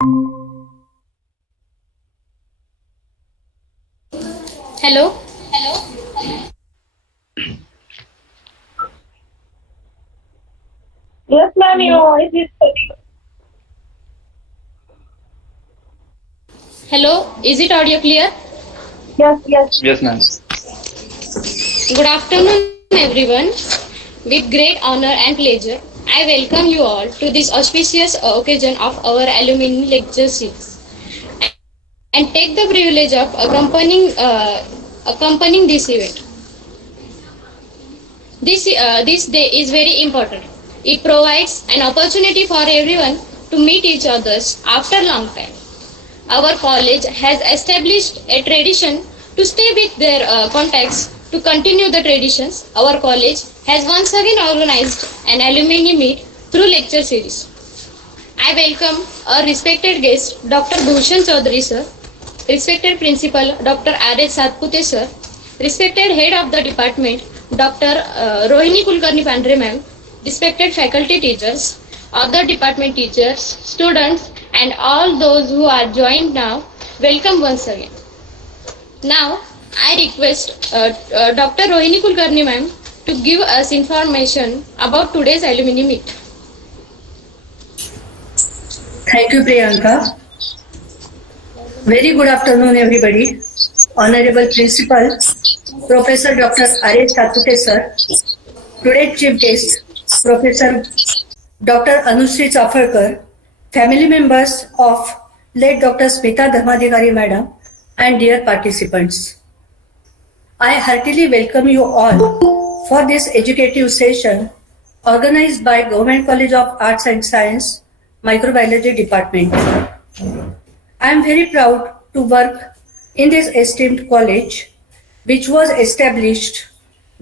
Hello. Yes, ma'am, your voice is very. Hello. Is it audio clear? Yes, yes. Yes, ma'am. Good afternoon, everyone. With great honor and pleasure, I welcome you all to this auspicious occasion of our alumni lecture series, and take the privilege of accompanying this event. This day is very important. It provides an opportunity for everyone to meet each others after long time. Our college has established a tradition to stay with their contacts to continue the traditions. Our college has once again organized an alumni meet through lecture series. I welcome our respected guest, Dr. Bhushan Chaudhary sir, respected principal, Dr. R.S. Satpute sir, respected head of the department, Dr. Rohini Kulkarni Pandre ma'am, respected faculty teachers, other department teachers, students, and all those who are joined now, welcome once again. Now, I request Dr. Rohini Kulkarni ma'am to give us information about today's alumni meet. Thank you, Priyanka. Very good afternoon, everybody. Honorable Principal, Professor Dr. R.S. Satpute sir, today's chief guest, Professor Dr. Anushree Chafalkar, family members of late Dr. Smita Dharmadhikari Madam, and dear participants. I heartily welcome you all for this educative session organized by Government College of Arts and Science, Microbiology Department. I am very proud to work in this esteemed college, which was established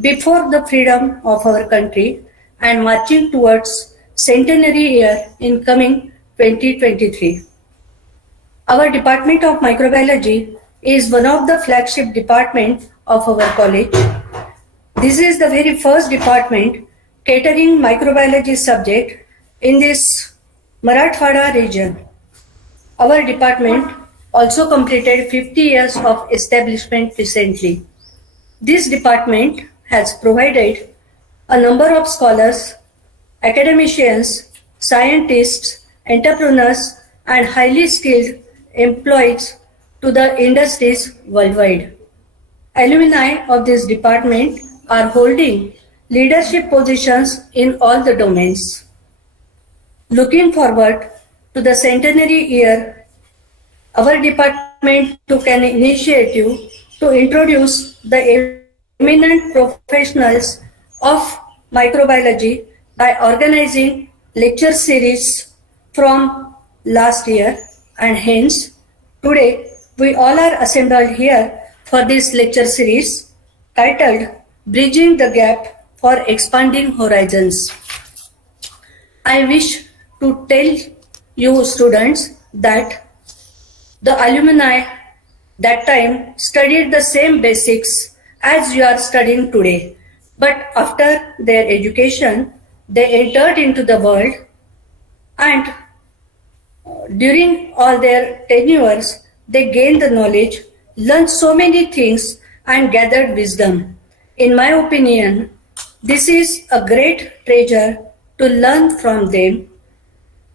before the freedom of our country and marching towards centenary year in coming 2023. Our Department of Microbiology is one of the flagship departments of our college. This is the very first department catering microbiology subject in this Marathwada region. Our department also completed 50 years of establishment recently. This department has provided a number of scholars, academicians, scientists, entrepreneurs, and highly skilled employees to the industries worldwide. Alumni of this department are holding leadership positions in all the domains. Looking forward to the centenary year, our department took an initiative to introduce the eminent professionals of microbiology by organizing lecture series from last year, and hence today we all are assembled here for this lecture series titled Bridging the Gap for Expanding Horizons. I wish to tell you students that the alumni that time studied the same basics as you are studying today, but after their education they entered into the world, and during all their tenures they gained the knowledge, learned so many things, and gathered wisdom. In my opinion, this is a great treasure to learn from them.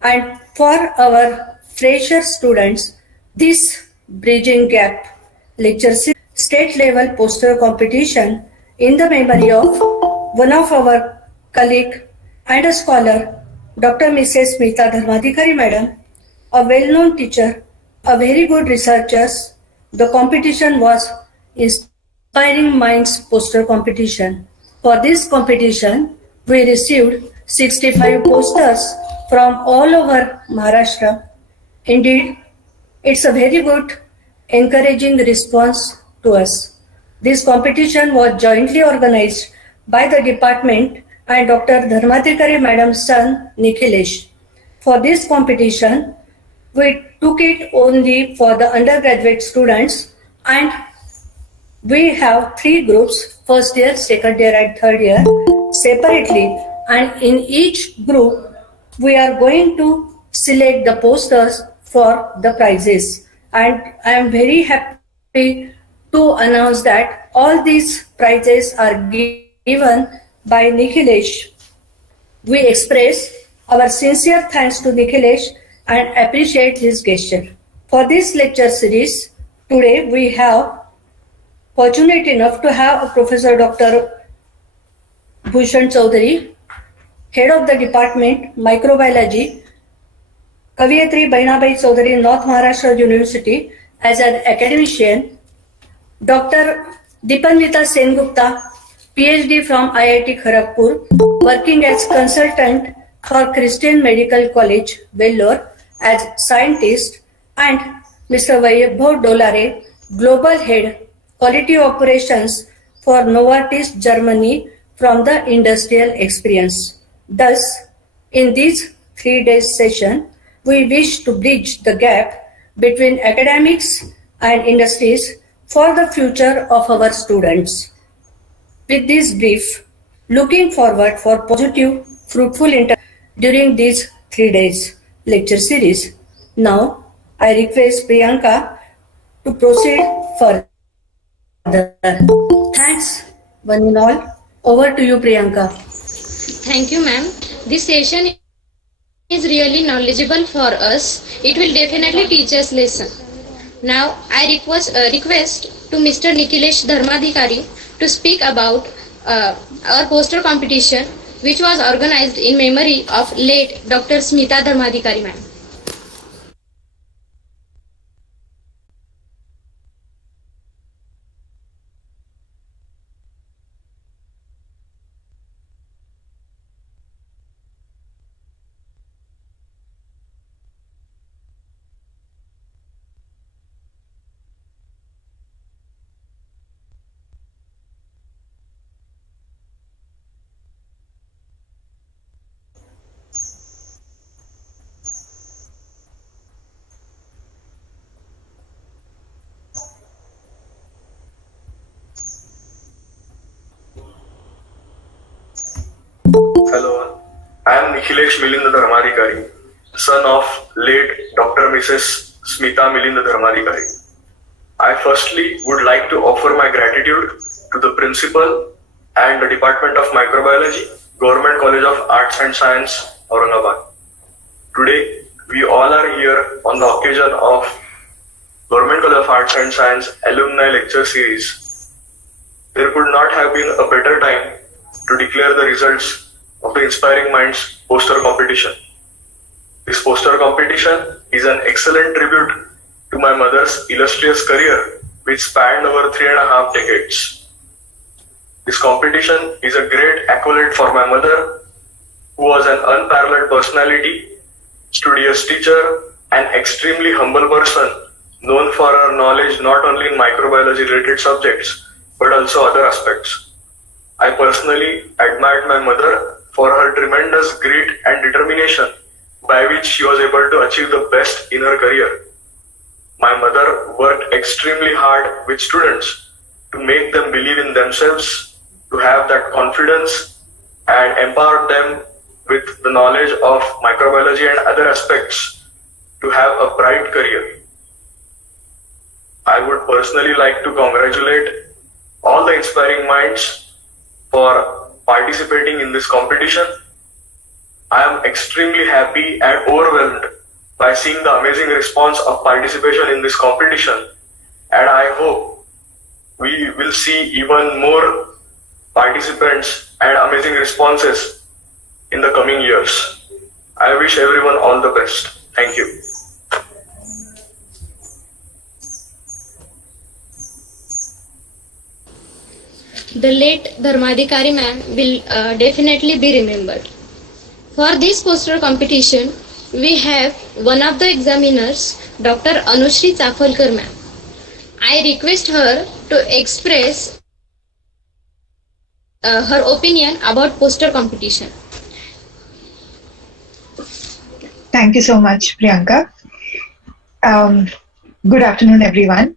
And for our fresher students, this Bridging Gap lecture series state level poster competition in the memory of one of our colleague and a scholar, Dr. Mrs. Smita Dharmadhikari Madam, a well-known teacher, a very good researcher. The competition was Inspiring Minds poster competition. For this competition, we received 65 posters from all over Maharashtra. Indeed, it's a very good, encouraging response to us. This competition was jointly organized by the department and Dr. Dharmadhikari Madam's son Nikhilesh. For this competition, we took it only for the undergraduate students, and we have 3 groups, first year, second year and third year separately, and in each group we are going to select the posters for the prizes. And I am very happy to announce that all these prizes are given by Nikhilesh. We express our sincere thanks to Nikhilesh and appreciate his gesture. For this lecture series, today we have fortunate enough to have Professor Dr. Bhushan Chaudhary, Head of the Department Microbiology, Kaviyatri Bainabai Chaudhary, North Maharashtra University, as an academician, Dr. Dipanvita Sengupta, PhD from IIT Kharagpur, working as consultant for Christian Medical College, Vellore, as scientist, and Mr. Vaibhav Dolare, Global Head, Quality Operations for Novartis, Germany, from the industrial experience. Thus, in this 3-day session, we wish to bridge the gap between academics and industries for the future of our students. With this brief, looking forward for positive, fruitful interaction during these 3 days lecture series. Now, I request Priyanka to proceed further. Thanks, one and all. Over to you, Priyanka. Thank you, ma'am. This session is really knowledgeable for us. It will definitely teach us lesson. Now, I request to Mr. Nikhilesh Dharmadhikari to speak about our poster competition, which was organized in memory of late Dr. Smita Dharmadhikari, ma'am. Hello, I am Nikhilesh Milinda Dharmadhikari, son of late Dr. Mrs. Smita Milinda Dharmadhikari. I firstly would like to offer my gratitude to the principal and the Department of Microbiology, Government College of Arts and Science, Aurangabad. Today, we all are here on the occasion of Government College of Arts and Science Alumni Lecture Series. There could not have been a better time to declare the results of the Inspiring Minds poster competition. This poster competition is an excellent tribute to my mother's illustrious career, which spanned over 3.5 decades. This competition is a great accolade for my mother, who was an unparalleled personality, studious teacher, and extremely humble person, known for her knowledge not only in microbiology related subjects, but also other aspects. I personally admired my mother for her tremendous grit and determination by which she was able to achieve the best in her career. My mother worked extremely hard with students to make them believe in themselves, to have that confidence, and empower them with the knowledge of microbiology and other aspects to have a bright career. I would personally like to congratulate all the inspiring minds for participating in this competition. I am extremely happy and overwhelmed by seeing the amazing response of participation in this competition, and I hope we will see even more participants and amazing responses in the coming years. I wish everyone all the best. Thank you. The late Dharmadhikari ma'am will definitely be remembered. For this poster competition, we have one of the examiners, Dr. Anushri Chafalkar ma'am. I request her to express her opinion about poster competition. Thank you so much, Priyanka. Good afternoon, everyone.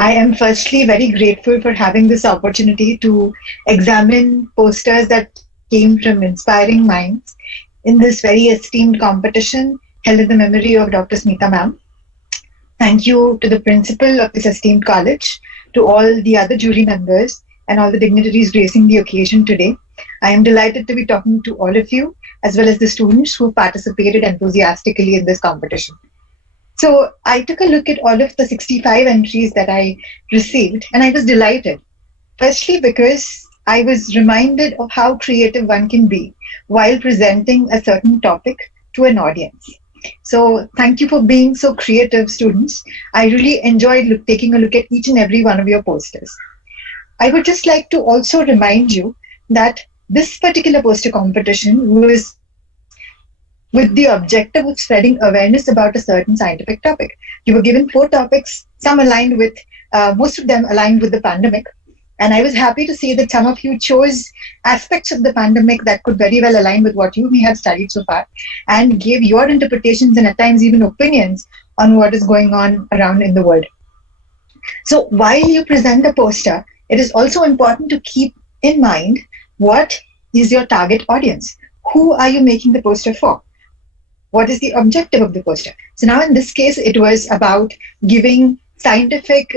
I am firstly very grateful for having this opportunity to examine posters that came from inspiring minds in this very esteemed competition held in the memory of Dr. Smita ma'am. Thank you to the principal of this esteemed college, to all the other jury members, and all the dignitaries gracing the occasion today. I am delighted to be talking to all of you, as well as the students who participated enthusiastically in this competition. So I took a look at all of the 65 entries that I received, and I was delighted. Firstly, because I was reminded of how creative one can be while presenting a certain topic to an audience. So thank you for being so creative, students. I really enjoyed taking a look at each and every one of your posters. I would just like to also remind you that this particular poster competition was with the objective of spreading awareness about a certain scientific topic. You were given 4 topics, some aligned with, most of them aligned with the pandemic. And I was happy to see that some of you chose aspects of the pandemic that could very well align with what you may have studied so far and gave your interpretations and at times even opinions on what is going on around in the world. So while you present the poster, it is also important to keep in mind what is your target audience. Who are you making the poster for? What is the objective of the poster? So now in this case, it was about giving scientific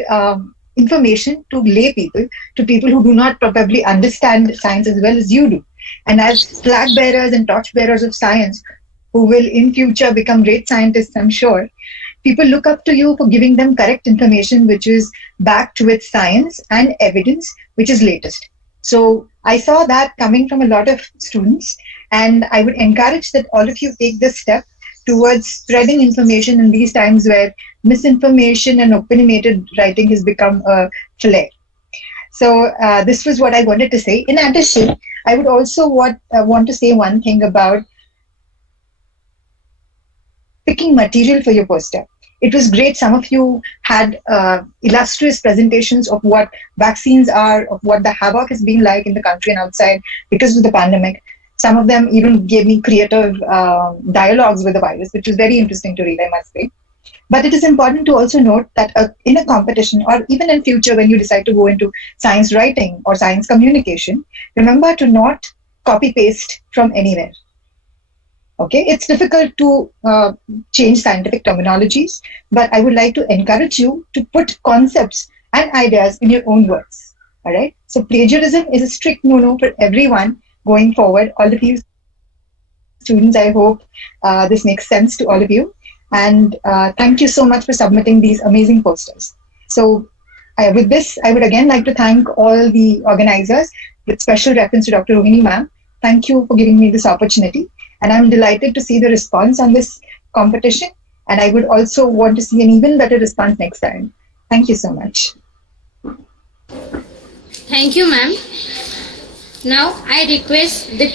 information to lay people, to people who do not probably understand science as well as you do. And as flag bearers and torch bearers of science, who will in future become great scientists, I'm sure, people look up to you for giving them correct information, which is backed with science and evidence, which is latest. So I saw that coming from a lot of students, and I would encourage that all of you take this step towards spreading information in these times where misinformation and opinionated writing has become a flare. So this was what I wanted to say. In addition, I would also want to say one thing about picking material for your poster. It was great. Some of you had illustrious presentations of what vaccines are, of what the havoc has been like in the country and outside because of the pandemic. Some of them even gave me creative dialogues with the virus, which was very interesting to read, I must say. But it is important to also note that in a competition, or even in future when you decide to go into science writing or science communication, remember to not copy-paste from anywhere. Okay, it's difficult to change scientific terminologies, but I would like to encourage you to put concepts and ideas in your own words. All right. So plagiarism is a strict no-no for everyone going forward. All of you students, I hope this makes sense to all of you. And thank you so much for submitting these amazing posters. So with this, I would again like to thank all the organizers with special reference to Dr. Rohini ma'am. Thank you for giving me this opportunity. And I'm delighted to see the response on this competition. And I would also want to see an even better response next time. Thank you so much. Thank you, ma'am. Now I request the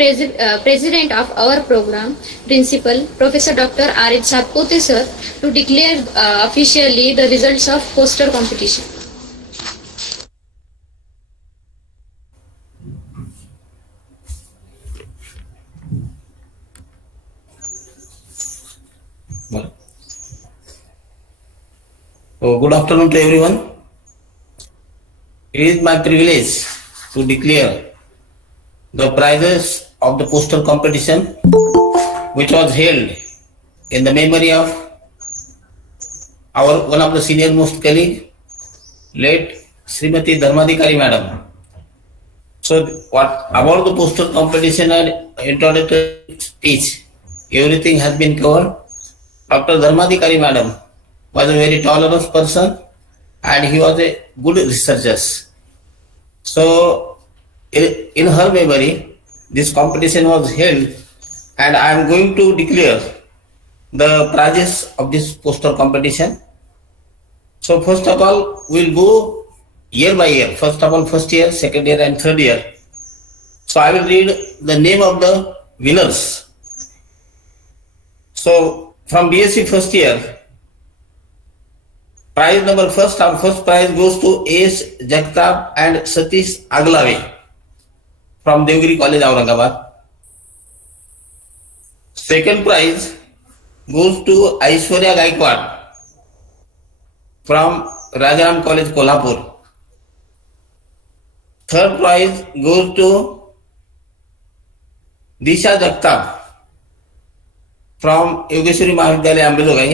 president of our program, Principal Professor Dr. R.H. Satpute sir, to declare officially the results of poster competition. So, good afternoon to everyone. It is my privilege to declare the prizes of the poster competition, which was held in the memory of our one of the senior most colleague, late Srimati Dharmadhikari Madam. So, what about the poster competition and introductory speech? Everything has been covered. Dr. Dharmadhikari Madam was a very tolerant person and he was a good researcher. So in her memory, this competition was held and I am going to declare the prizes of this poster competition. So first of all, we'll go year by year. First of all, first year, second year and third year. So I will read the name of the winners. So from BSc first year, prize number first, our first prize goes to A.S. Jagtap and Satish Aglave from Devgiri College, Aurangabad. Second prize goes to Aishwarya Gaikwad from Rajaram College, Kolhapur. Third prize goes to Disha Jagtap from Yogeshwari Mahavidyalaya Ambelogai.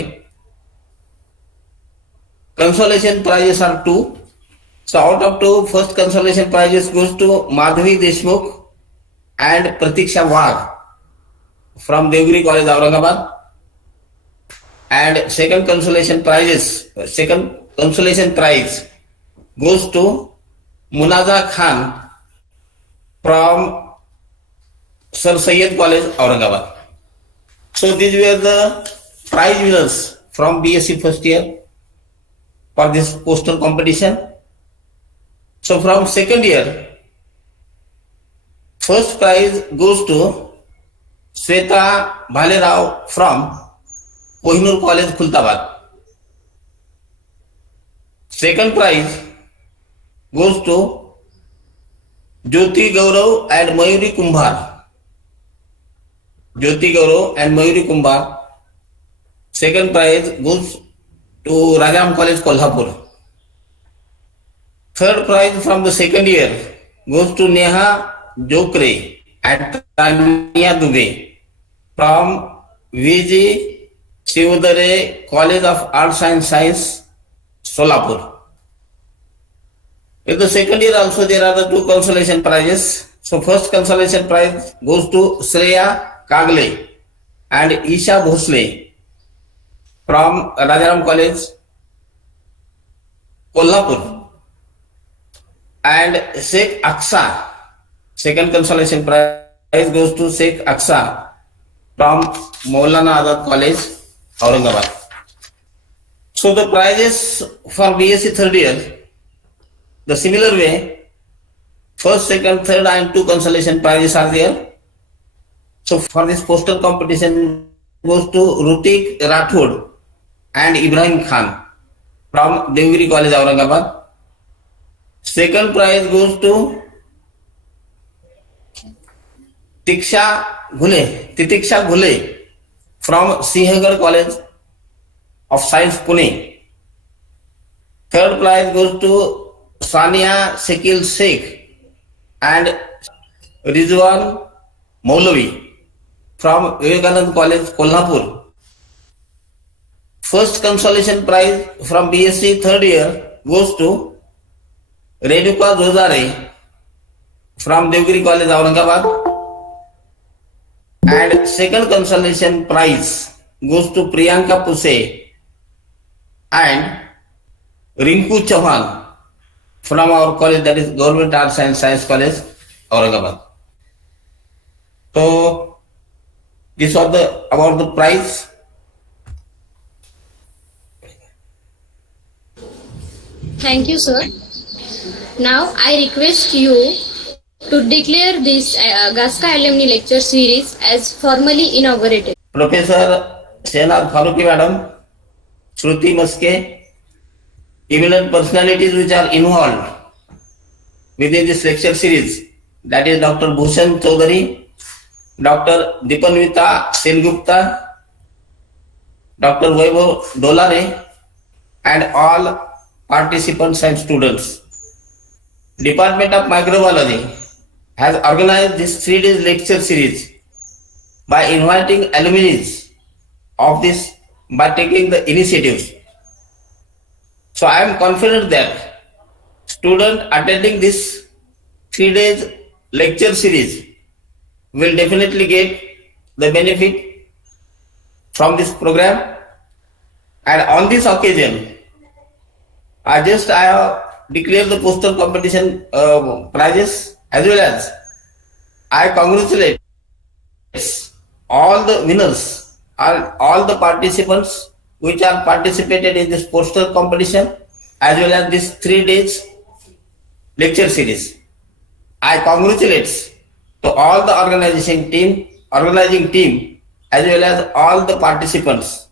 Consolation prizes are 2. So out of 2, first consolation prizes goes to Madhavi Deshmukh and Pratiksha Wagh from Devgiri College, Aurangabad. And second consolation prize goes to Munaza Khan from Sir Syed College, Aurangabad. So these were the prize winners from BSc first year for this poster competition. So from second year, first prize goes to Sweta Bhalerao from Kohinoor College, Khultabad. Second prize goes to Jyoti Gaurav and Mayuri Kumbhar. Second prize goes to Rajam College, Kolhapur. Third prize from the second year goes to Neha Jokre and Tania Dubey from VG Shivdare College of Arts and Science, Solapur. In the second year also there are the 2 consolation prizes. So first consolation prize goes to Shreya Kagle and Isha Bhosle from Rajaram College, Kolhapur. And Sheikh Aksa, second consolation prize goes to Sheikh Aksa from Maulana Azad College, Aurangabad. So the prizes for BSc third year, the similar way, first, second, third and 2 consolation prizes are there. So for this poster competition goes to Rutik Rathod and Ibrahim Khan from Devgiri College, Aurangabad. Second prize goes to Titiksha Ghule from Sinhgarh College of Science, Pune. Third prize goes to Sania Shekil Sheikh and Rizwan Maulavi from Vivekanand College, Kolhapur. First consolation prize from BSc third year goes to Renuka Dozare from Devgiri College, Aurangabad. And second consolation prize goes to Priyanka Puse and Rinku Chauhan from our college, that is Government Arts and Science College, Aurangabad. So this was about the prize. Thank you, sir. Now I request you to declare this GASCA Alumni Lecture Series as formally inaugurated. Professor Shehnaz Faruqi Madam, Shruti Maske, eminent personalities which are involved within this lecture series, that is Dr. Bhushan Chaudhary, Dr. Dipanvita Sengupta, Dr. Vaibhav Dolare, and all participants and students. Department of Microbiology has organized this 3 days lecture series by inviting alumni of this by taking the initiatives. So I am confident that students attending this 3 days lecture series will definitely get the benefit from this program. And on this occasion, I have declared the poster competition prizes, as well as I congratulate all the winners and all the participants which are participated in this poster competition, as well as this 3 days lecture series. I congratulate to all the organizing team, as well as all the participants.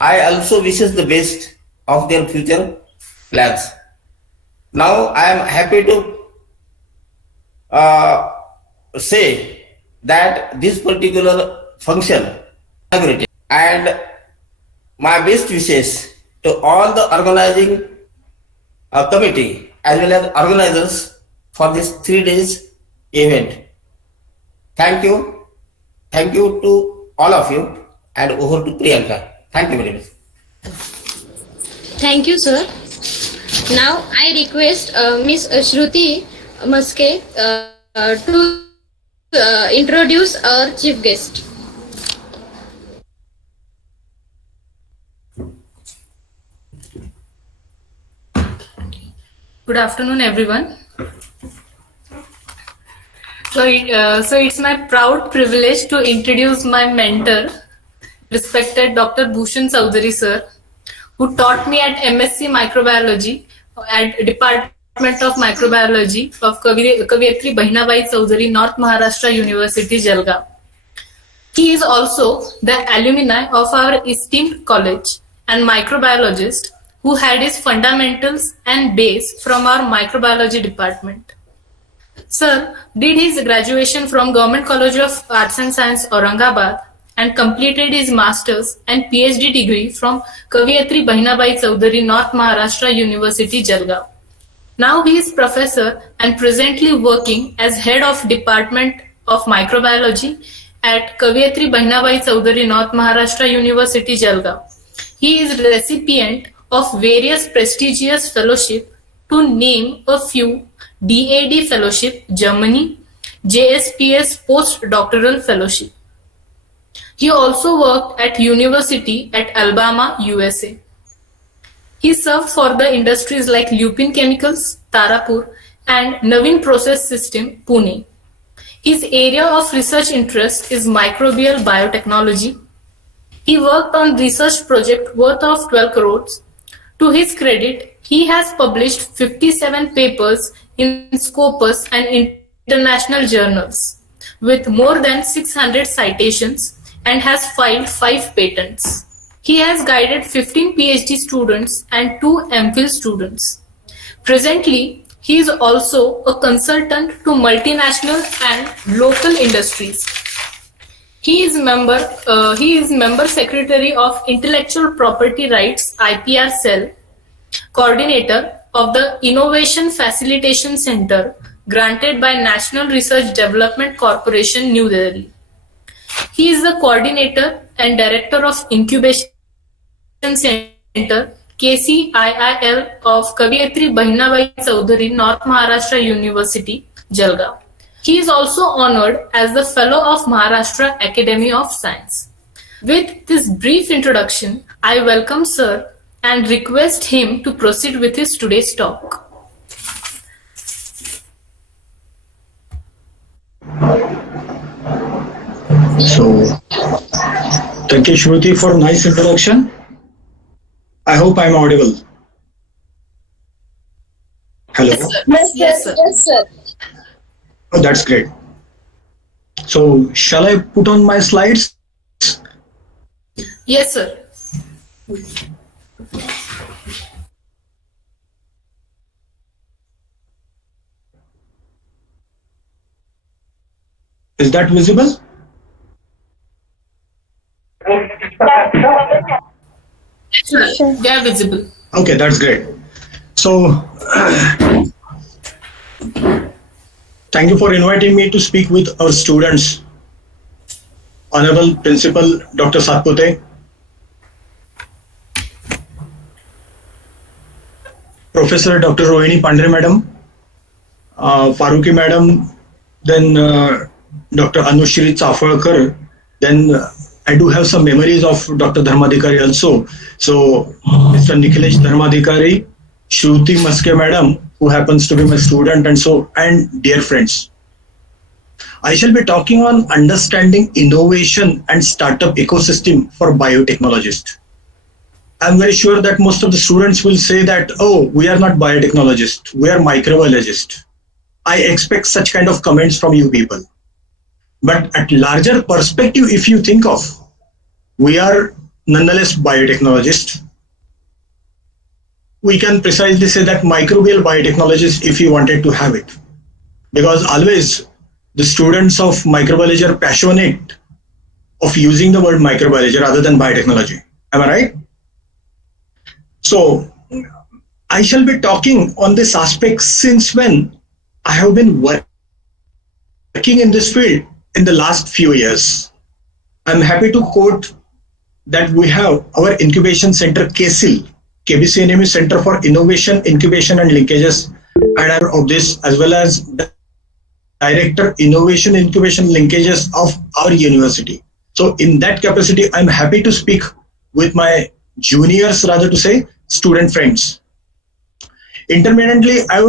I also wishes the best of their future plans. Now I am happy to say that this particular function inaugurated, and my best wishes to all the organizing committee as well as organizers for this 3 days event. Thank you to all of you. And over to Priyanka. Thank you very much. Thank you, sir. Now I request Miss Shruti Maske to introduce our chief guest. Good afternoon, everyone. So it's my proud privilege to introduce my mentor, respected Dr. Bhushan Chowdhury sir, who taught me at MSc Microbiology at Department of Microbiology of Kaviyatri Bahinabai Chowdhury, North Maharashtra University, Jalgaon. He is also the alumni of our esteemed college and microbiologist who had his fundamentals and base from our microbiology department. Sir did his graduation from Government College of Arts and Science, Aurangabad, and completed his master's and PhD degree from Kaviyatri Bahinabai Chowdhury, North Maharashtra University, Jalgaon. Now he is professor and presently working as head of Department of Microbiology at Kaviyatri Bahinabai Chowdhury, North Maharashtra University, Jalgaon. He is recipient of various prestigious fellowship, to name a few: DAD Fellowship, Germany, JSPS Postdoctoral Fellowship. He also worked at University at Alabama, USA. He served for the industries like Lupin Chemicals, Tarapur, and Navin Process System, Pune. His area of research interest is microbial biotechnology. He worked on research project worth of 12 crores. To his credit, he has published 57 papers in Scopus and international journals with more than 600 citations and has filed 5 patents. He has guided 15 PhD students and 2 MPhil students. Presently, he is also a consultant to multinational and local industries. He is member secretary of Intellectual Property Rights IPR Cell, coordinator of the Innovation Facilitation Center granted by National Research Development Corporation, New Delhi. He is the coordinator and director of Incubation Center, KCIIL of Kaviyatri Bahinabai Chowdhury, North Maharashtra University, Jalgaon. He is also honored as the Fellow of Maharashtra Academy of Science. With this brief introduction, I welcome Sir and request him to proceed with his today's talk. So, thank you, Shruti, for nice introduction. I hope I'm audible. Hello. Yes, sir. Yes, sir. Oh, that's great. So, shall I put on my slides? Yes, sir. Is that visible? They are visible. Okay, that's great. So, thank you for inviting me to speak with our students. Honorable Principal Dr. Satpute, Professor Dr. Rohini Pandre Madam, Faruqi Madam, then Dr. Anushri Chafalkar, then I do have some memories of Dr. Dharmadhikari also. So, Mr. Nikhilesh Dharmadhikari, Shruti Maske Madam, who happens to be my student, and dear friends. I shall be talking on understanding innovation and startup ecosystem for biotechnologists. I'm very sure that most of the students will say that, oh, we are not biotechnologists, we are microbiologists. I expect such kind of comments from you people. But at larger perspective, if you think of, we are nonetheless biotechnologists. We can precisely say that microbial biotechnologists if you wanted to have it. Because always the students of microbiology are passionate of using the word microbiology rather than biotechnology. Am I right? So I shall be talking on this aspect since when I have been working in this field in the last few years. I'm happy to quote that we have our incubation center KCIL, KBCNME Center for Innovation, Incubation and Linkages, and of this, as well as the Director Innovation, Incubation, Linkages of our university. So in that capacity, I'm happy to speak with my juniors, rather to say, student friends. Intermittently, I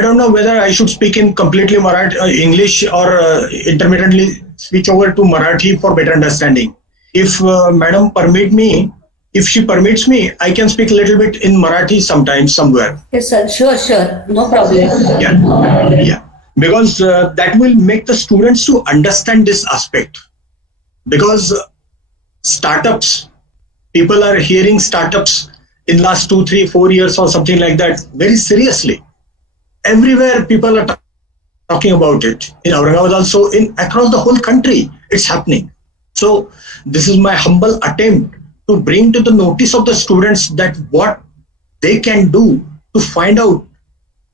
don't know whether I should speak in completely English or intermittently switch over to Marathi for better understanding. If Madam if she permits me, I can speak a little bit in Marathi sometimes, somewhere. Yes, sir. Sure. No problem. Yeah. Because that will make the students to understand this aspect. Because startups, people are hearing startups in last 2, 3, 4 years or something like that very seriously. Everywhere people are talking about it. In Aurangabad also, across the whole country, it's happening. So this is my humble attempt to bring to the notice of the students that what they can do to find out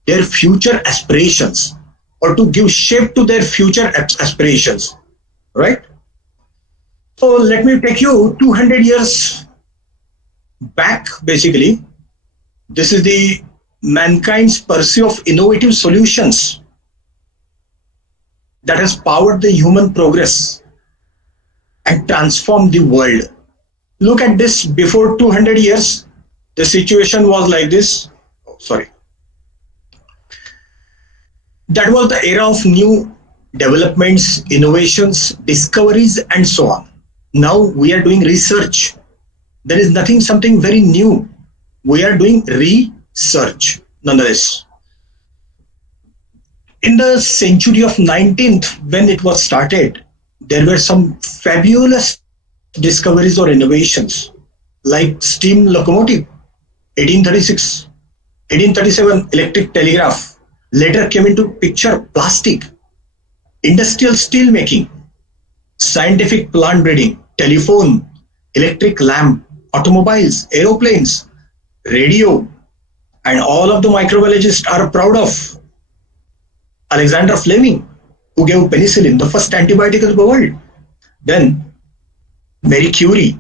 their future aspirations or to give shape to their future aspirations, right? So let me take you 200 years back, basically. This is the mankind's pursuit of innovative solutions that has powered the human progress and transformed the world. Look at this. Before 200 years, the situation was like this. That was the era of new developments, innovations, discoveries, and so on. Now we are doing research. There is something very new. We are doing research, nonetheless. In the century of 19th, when it was started, there were some fabulous discoveries or innovations like steam locomotive, 1836, 1837 electric telegraph. Later came into picture plastic, industrial steel making, scientific plant breeding, telephone, electric lamp, automobiles, aeroplanes, radio, and all of the microbiologists are proud of Alexander Fleming, who gave penicillin, the first antibiotic of the world. Then Marie Curie,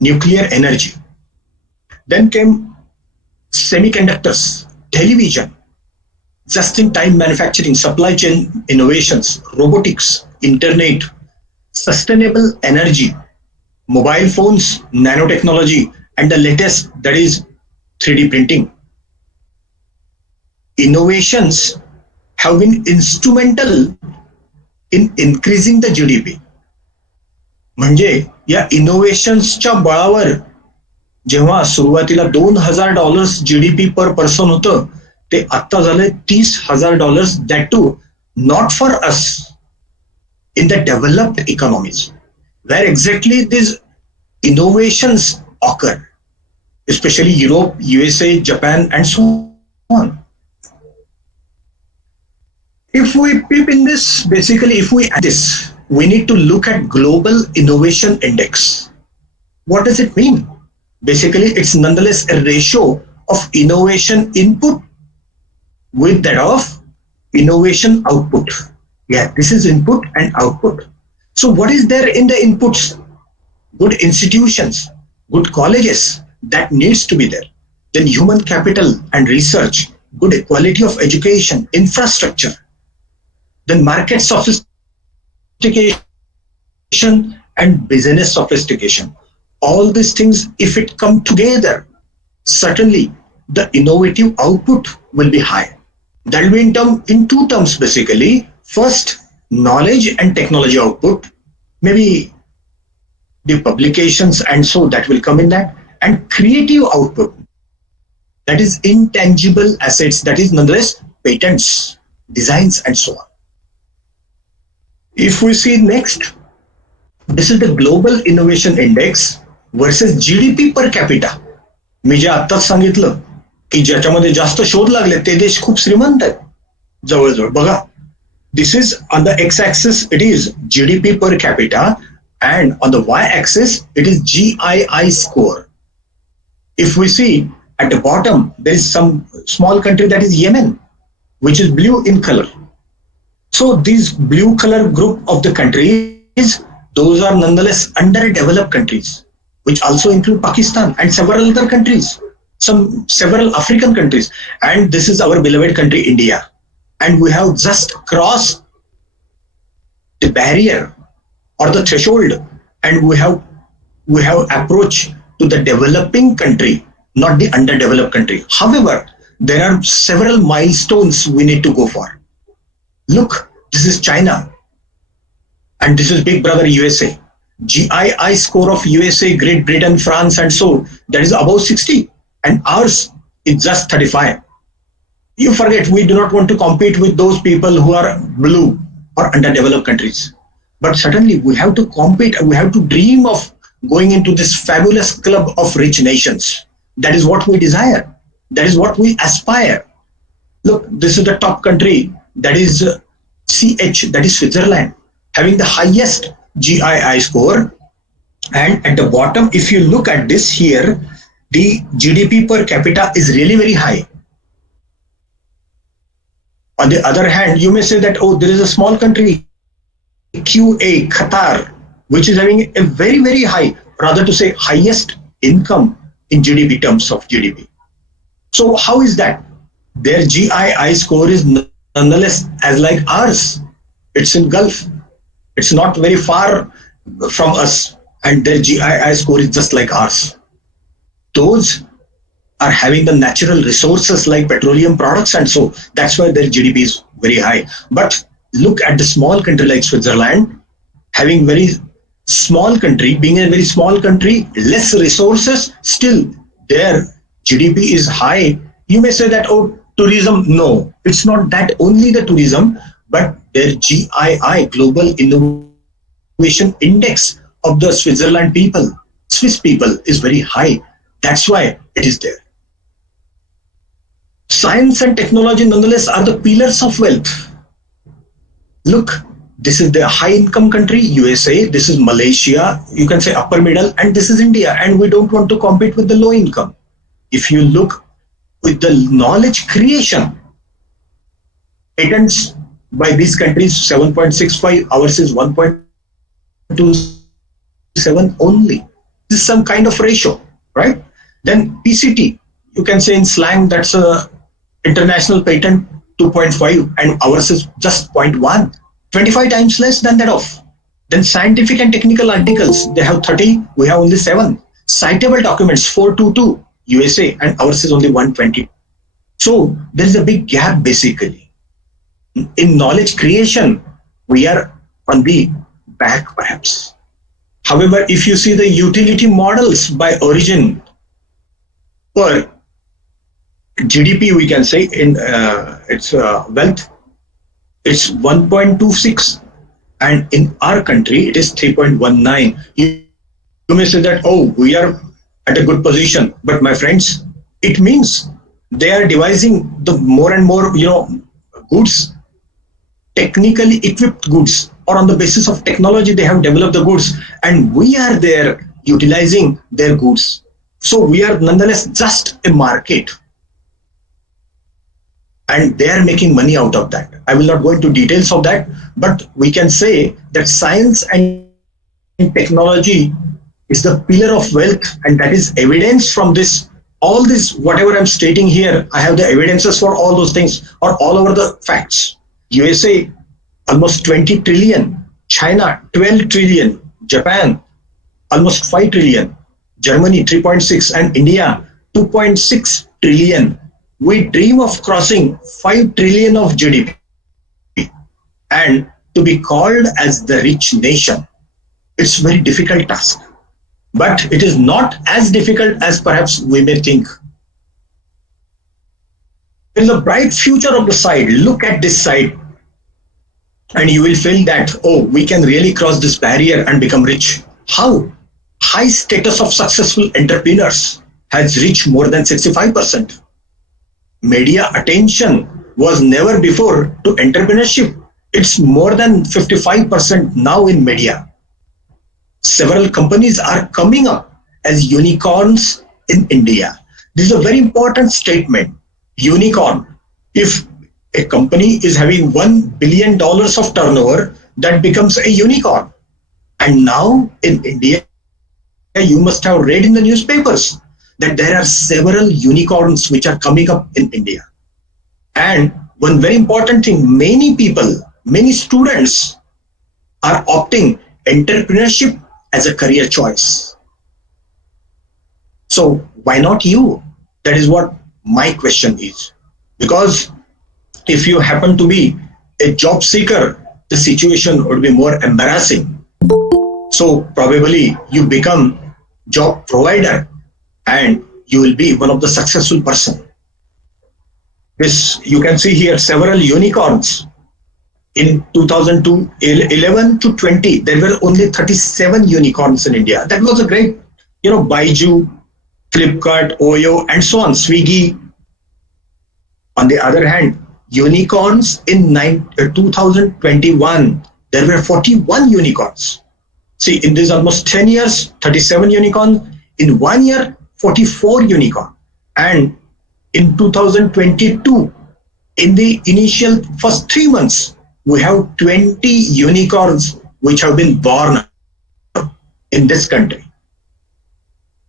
nuclear energy. Then came semiconductors, television, just-in-time manufacturing, supply chain innovations, robotics, internet, sustainable energy, mobile phones, nanotechnology, and the latest, that is 3D printing. Innovations have been instrumental in increasing the GDP. म्हणजे या इनोव्हेशन्सच्या बळावर जेव्हा सुरुवातीला $2,000 GDP पर person होतं, ते आता झालंय $30,000, that too not for us in the developed economies where exactly this innovations occur, especially Europe, USA, Japan, and so on. If we peep in this, basically, if we add this, we need to look at Global Innovation Index. What does it mean? Basically, it's nonetheless a ratio of innovation input with that of innovation output. Yeah, this is input and output. So what is there in the inputs? Good institutions, good colleges, that needs to be there. Then human capital and research, good quality of education, infrastructure. Then market sophistication and business sophistication. All these things, if it come together, certainly the innovative output will be high. That will be in two terms basically. First, knowledge and technology output, maybe the publications and so that will come in that, and creative output, that is intangible assets, that is nonetheless patents, designs and so on. If we see next, this is the Global Innovation Index versus GDP per capita. मी जे आत्ताच सांगितलं की ज्याच्यामध्ये जास्त शोध लागले ते देश खूप श्रीमंत आहेत जवळजवळ. बघा, this is on the x-axis it is GDP per capita and on the y-axis it is GII score. If we see at the bottom, there is some small country that is Yemen, which is blue in color. So this blue color group of the countries, those are nonetheless underdeveloped countries, which also include Pakistan and several other countries, several African countries. And this is our beloved country, India. And we have just crossed the barrier or the threshold, and we have approached to the developing country, not the underdeveloped country. However, there are several milestones we need to go for. Look, this is China, and this is big brother USA. GII score of USA, Great Britain, France, and so that is above 60, and ours is just 35. You forget, we do not want to compete with those people who are blue or underdeveloped countries. But certainly we have to compete, we have to dream of going into this fabulous club of rich nations. That is what we desire. That is what we aspire. Look, this is the top country, that is CH, that is Switzerland, having the highest GII score. And at the bottom, if you look at this here, the GDP per capita is really very high. On the other hand, you may say that, oh, there is a small country, QA, Qatar, which is having a very, very high, rather to say highest income in GDP terms of GDP. So how is that? Their GII score is nonetheless as like ours. It's in Gulf. It's not very far from us, and their GII score is just like ours. Those are having the natural resources like petroleum products, and so that's why their GDP is very high. But look at the small country like Switzerland, having very small country, being a very small country, less resources, still their GDP is high. You may say that, oh, tourism. No, it's not that only the tourism, but their GII, Global Innovation Index of the Switzerland people, Swiss people, is very high. That's why it is there. Science and technology nonetheless are the pillars of wealth. Look, this is the high income country, USA, this is Malaysia, you can say upper middle, and this is India, and we don't want to compete with the low income. If you look with the knowledge creation, patents by these countries 7.65, ours is 1.27 only. This is some kind of ratio, right? Then PCT, you can say in slang, that's a international patent 2.5, and ours is just 0.1, 25 times less than that of. Then scientific and technical articles, they have 30, we have only 7. Citable documents 422, USA, and ours is only 120. So there is a big gap basically. In knowledge creation, we are on the back perhaps. However, if you see the utility models by origin per GDP, we can say in its wealth, it's 1.26, and in our country it is 3.19. You may say that, oh, we are at a good position, but my friends, it means they are devising the more and more, goods, technically equipped goods, or on the basis of technology they have developed the goods, and we are there utilizing their goods. So we are nonetheless just a market, and they are making money out of that. I will not go into details of that, but we can say that science and technology is the pillar of wealth, and that is evidence from this. All this, whatever I'm stating here, I have the evidences for all those things, or all over the facts. USA, almost 20 trillion. China, 12 trillion. Japan, almost 5 trillion. Germany, 3.6, and India, 2.6 trillion. We dream of crossing 5 trillion of GDP and to be called as the rich nation. It's a very difficult task, but it is not as difficult as perhaps we may think. In the bright future of the side, look at this side, and you will feel that, oh, we can really cross this barrier and become rich. How? High status of successful entrepreneurs has reached more than 65%. Media attention was never before to entrepreneurship. It's more than 55% now in media. Several companies are coming up as unicorns in India. This is a very important statement. Unicorn. If a company is having $1 billion of turnover, that becomes a unicorn. And now in India, you must have read in the newspapers that there are several unicorns which are coming up in India. And one very important thing, many people, many students are opting entrepreneurship as a career choice. So why not you? That is what my question is. Because if you happen to be a job seeker, the situation would be more embarrassing. So probably you become job provider and you will be one of the successful person. This, you can see here several unicorns. In 2011 to 20, there were only 37 unicorns in India. That was a great, Baiju, Flipkart, Oyo, and so on, Swiggy. On the other hand, unicorns in 2021, there were 41 unicorns. See, in this almost 10 years, 37 unicorns. In 1 year, 44 unicorn. And in 2022, in the initial first 3 months, we have 20 unicorns which have been born in this country.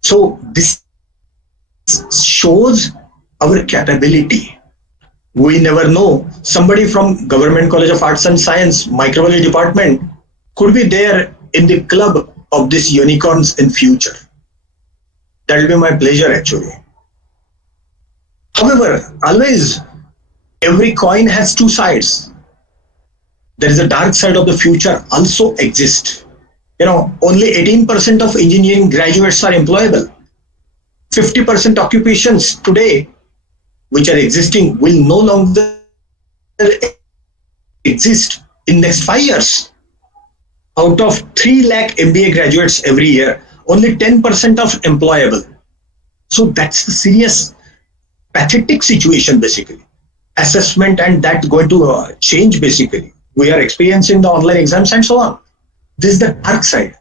So this shows our capability. We never know. Somebody from Government College of Arts and Science, Microbiology department could be there in the club of these unicorns in future. That will be my pleasure actually. However, always every coin has two sides. There is a dark side of the future also exists. Only 18% of engineering graduates are employable. 50% occupations today which are existing will no longer exist in next 5 years. Out of 3 lakh MBA graduates every year, only 10% of employable. So that's the serious, pathetic situation basically. Assessment and that going to change basically. We are experiencing the online exams and so on. This is the dark side.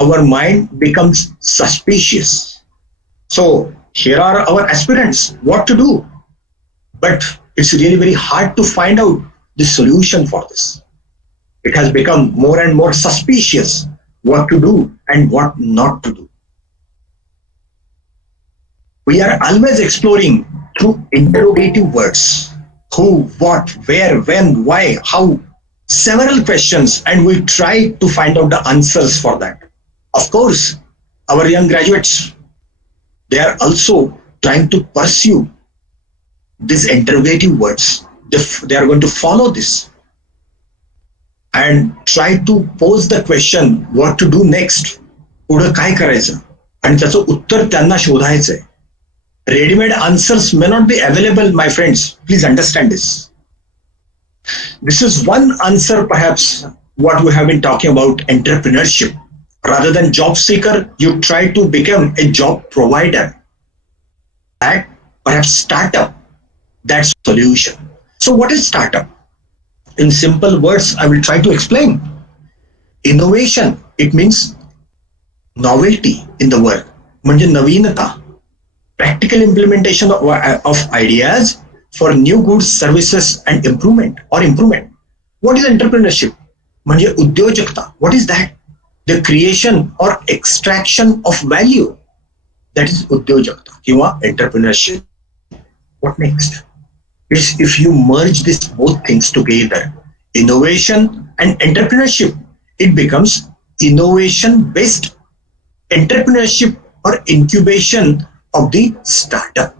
Our mind becomes suspicious. So here are our aspirants, what to do. But it's really very hard to find out the solution for this. It has become more and more suspicious what to do and what not to do. We are always exploring through interrogative words. Who, what, where, when, why, how. Several questions, and we try to find out the answers for that. Of course, our young graduates, they are also trying to pursue these interrogative words. They are going to follow this and try to pose the question what to do next. पुढं काय करायचं आणि त्याचं उत्तर त्यांना शोधायचंय. Ready-made answers may not be available, my friends. Please understand this. This is one answer, perhaps, what we have been talking about entrepreneurship. Rather than job seeker, you try to become a job provider. That perhaps startup, that's solution. So what is startup? In simple words, I will try to explain. Innovation, it means novelty in the work. म्हणजे नवीनता. Practical implementation of ideas for new goods, services and improvement. What is entrepreneurship? म्हणजे उद्योजकता. What is that? The creation or extraction of value. That is उद्योजकता किंवा entrepreneurship. What next? Is if you merge these both things together, innovation and entrepreneurship, it becomes innovation-based entrepreneurship or incubation of the startup.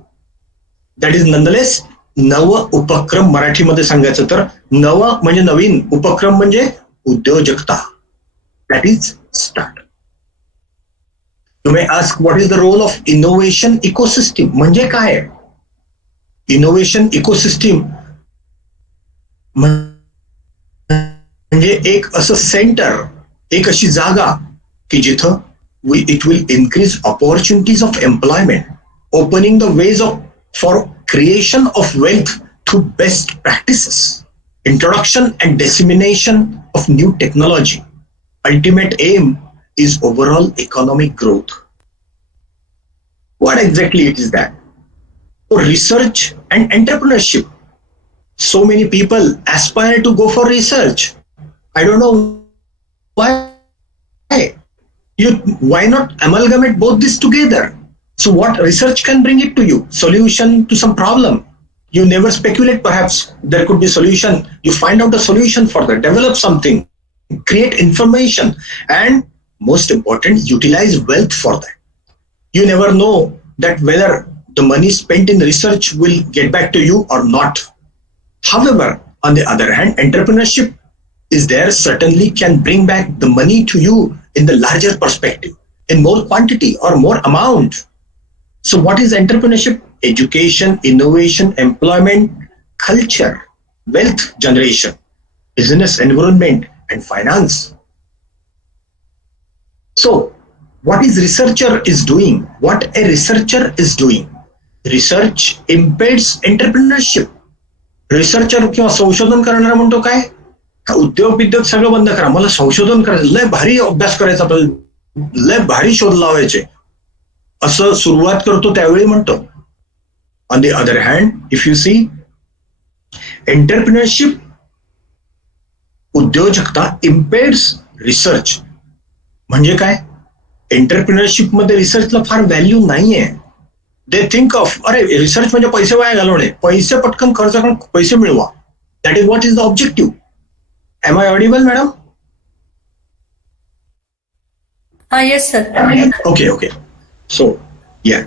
That is nonetheless नव उपक्रम मराठीमध्ये सांगायचं तर नव म्हणजे नवीन, उपक्रम म्हणजे उद्योजकता. That is startup. You may ask what is the role of innovation ecosystem? म्हणजे काय? इनोव्हेशन इकोसिस्टीम म्हणजे एक असं सेंटर, एक अशी जागा की जिथं it will increase opportunities of employment, opening the ways for creation of wealth through best practices, introduction and dissemination of new technology. Ultimate aim is overall economic growth. What exactly is that? So research and entrepreneurship. So many people aspire to go for research. I don't know why. Why not amalgamate both this together? So what research can bring it to you? Solution to some problem. You never speculate, perhaps there could be solution. You find out a solution for that, develop something, create information, and most important, utilize wealth for that. You never know that whether the money spent in research will get back to you or not. However, on the other hand, entrepreneurship is there, certainly can bring back the money to you in the larger perspective, in more quantity or more amount. So what is entrepreneurship? Education, innovation, employment, culture, wealth generation, business environment, and finance. So what is researcher is doing? What a researcher is doing? Research embeds entrepreneurship. Researcher किंवा संशोधन करणारा म्हणतो काय, उद्योग विद्योग सगळं बंद करा, मला संशोधन करायचं, लय भारी अभ्यास करायचा, लय भारी शोध लावायचे, असं सुरुवात करतो त्यावेळी म्हणतो. On the other hand, if you see entrepreneurship, उद्योजकता इम्पेड्स रिसर्च. म्हणजे काय, एंटरप्रिनरशिप मध्ये रिसर्चला फार व्हॅल्यू नाहीये. दे थिंक ऑफ, अरे रिसर्च म्हणजे पैसे वाया घालवणे, पैसे पटकन खर्च करून पैसे मिळवा. That is what is the objective. Am I audible, madam? Yes, sir. Okay. So, yeah.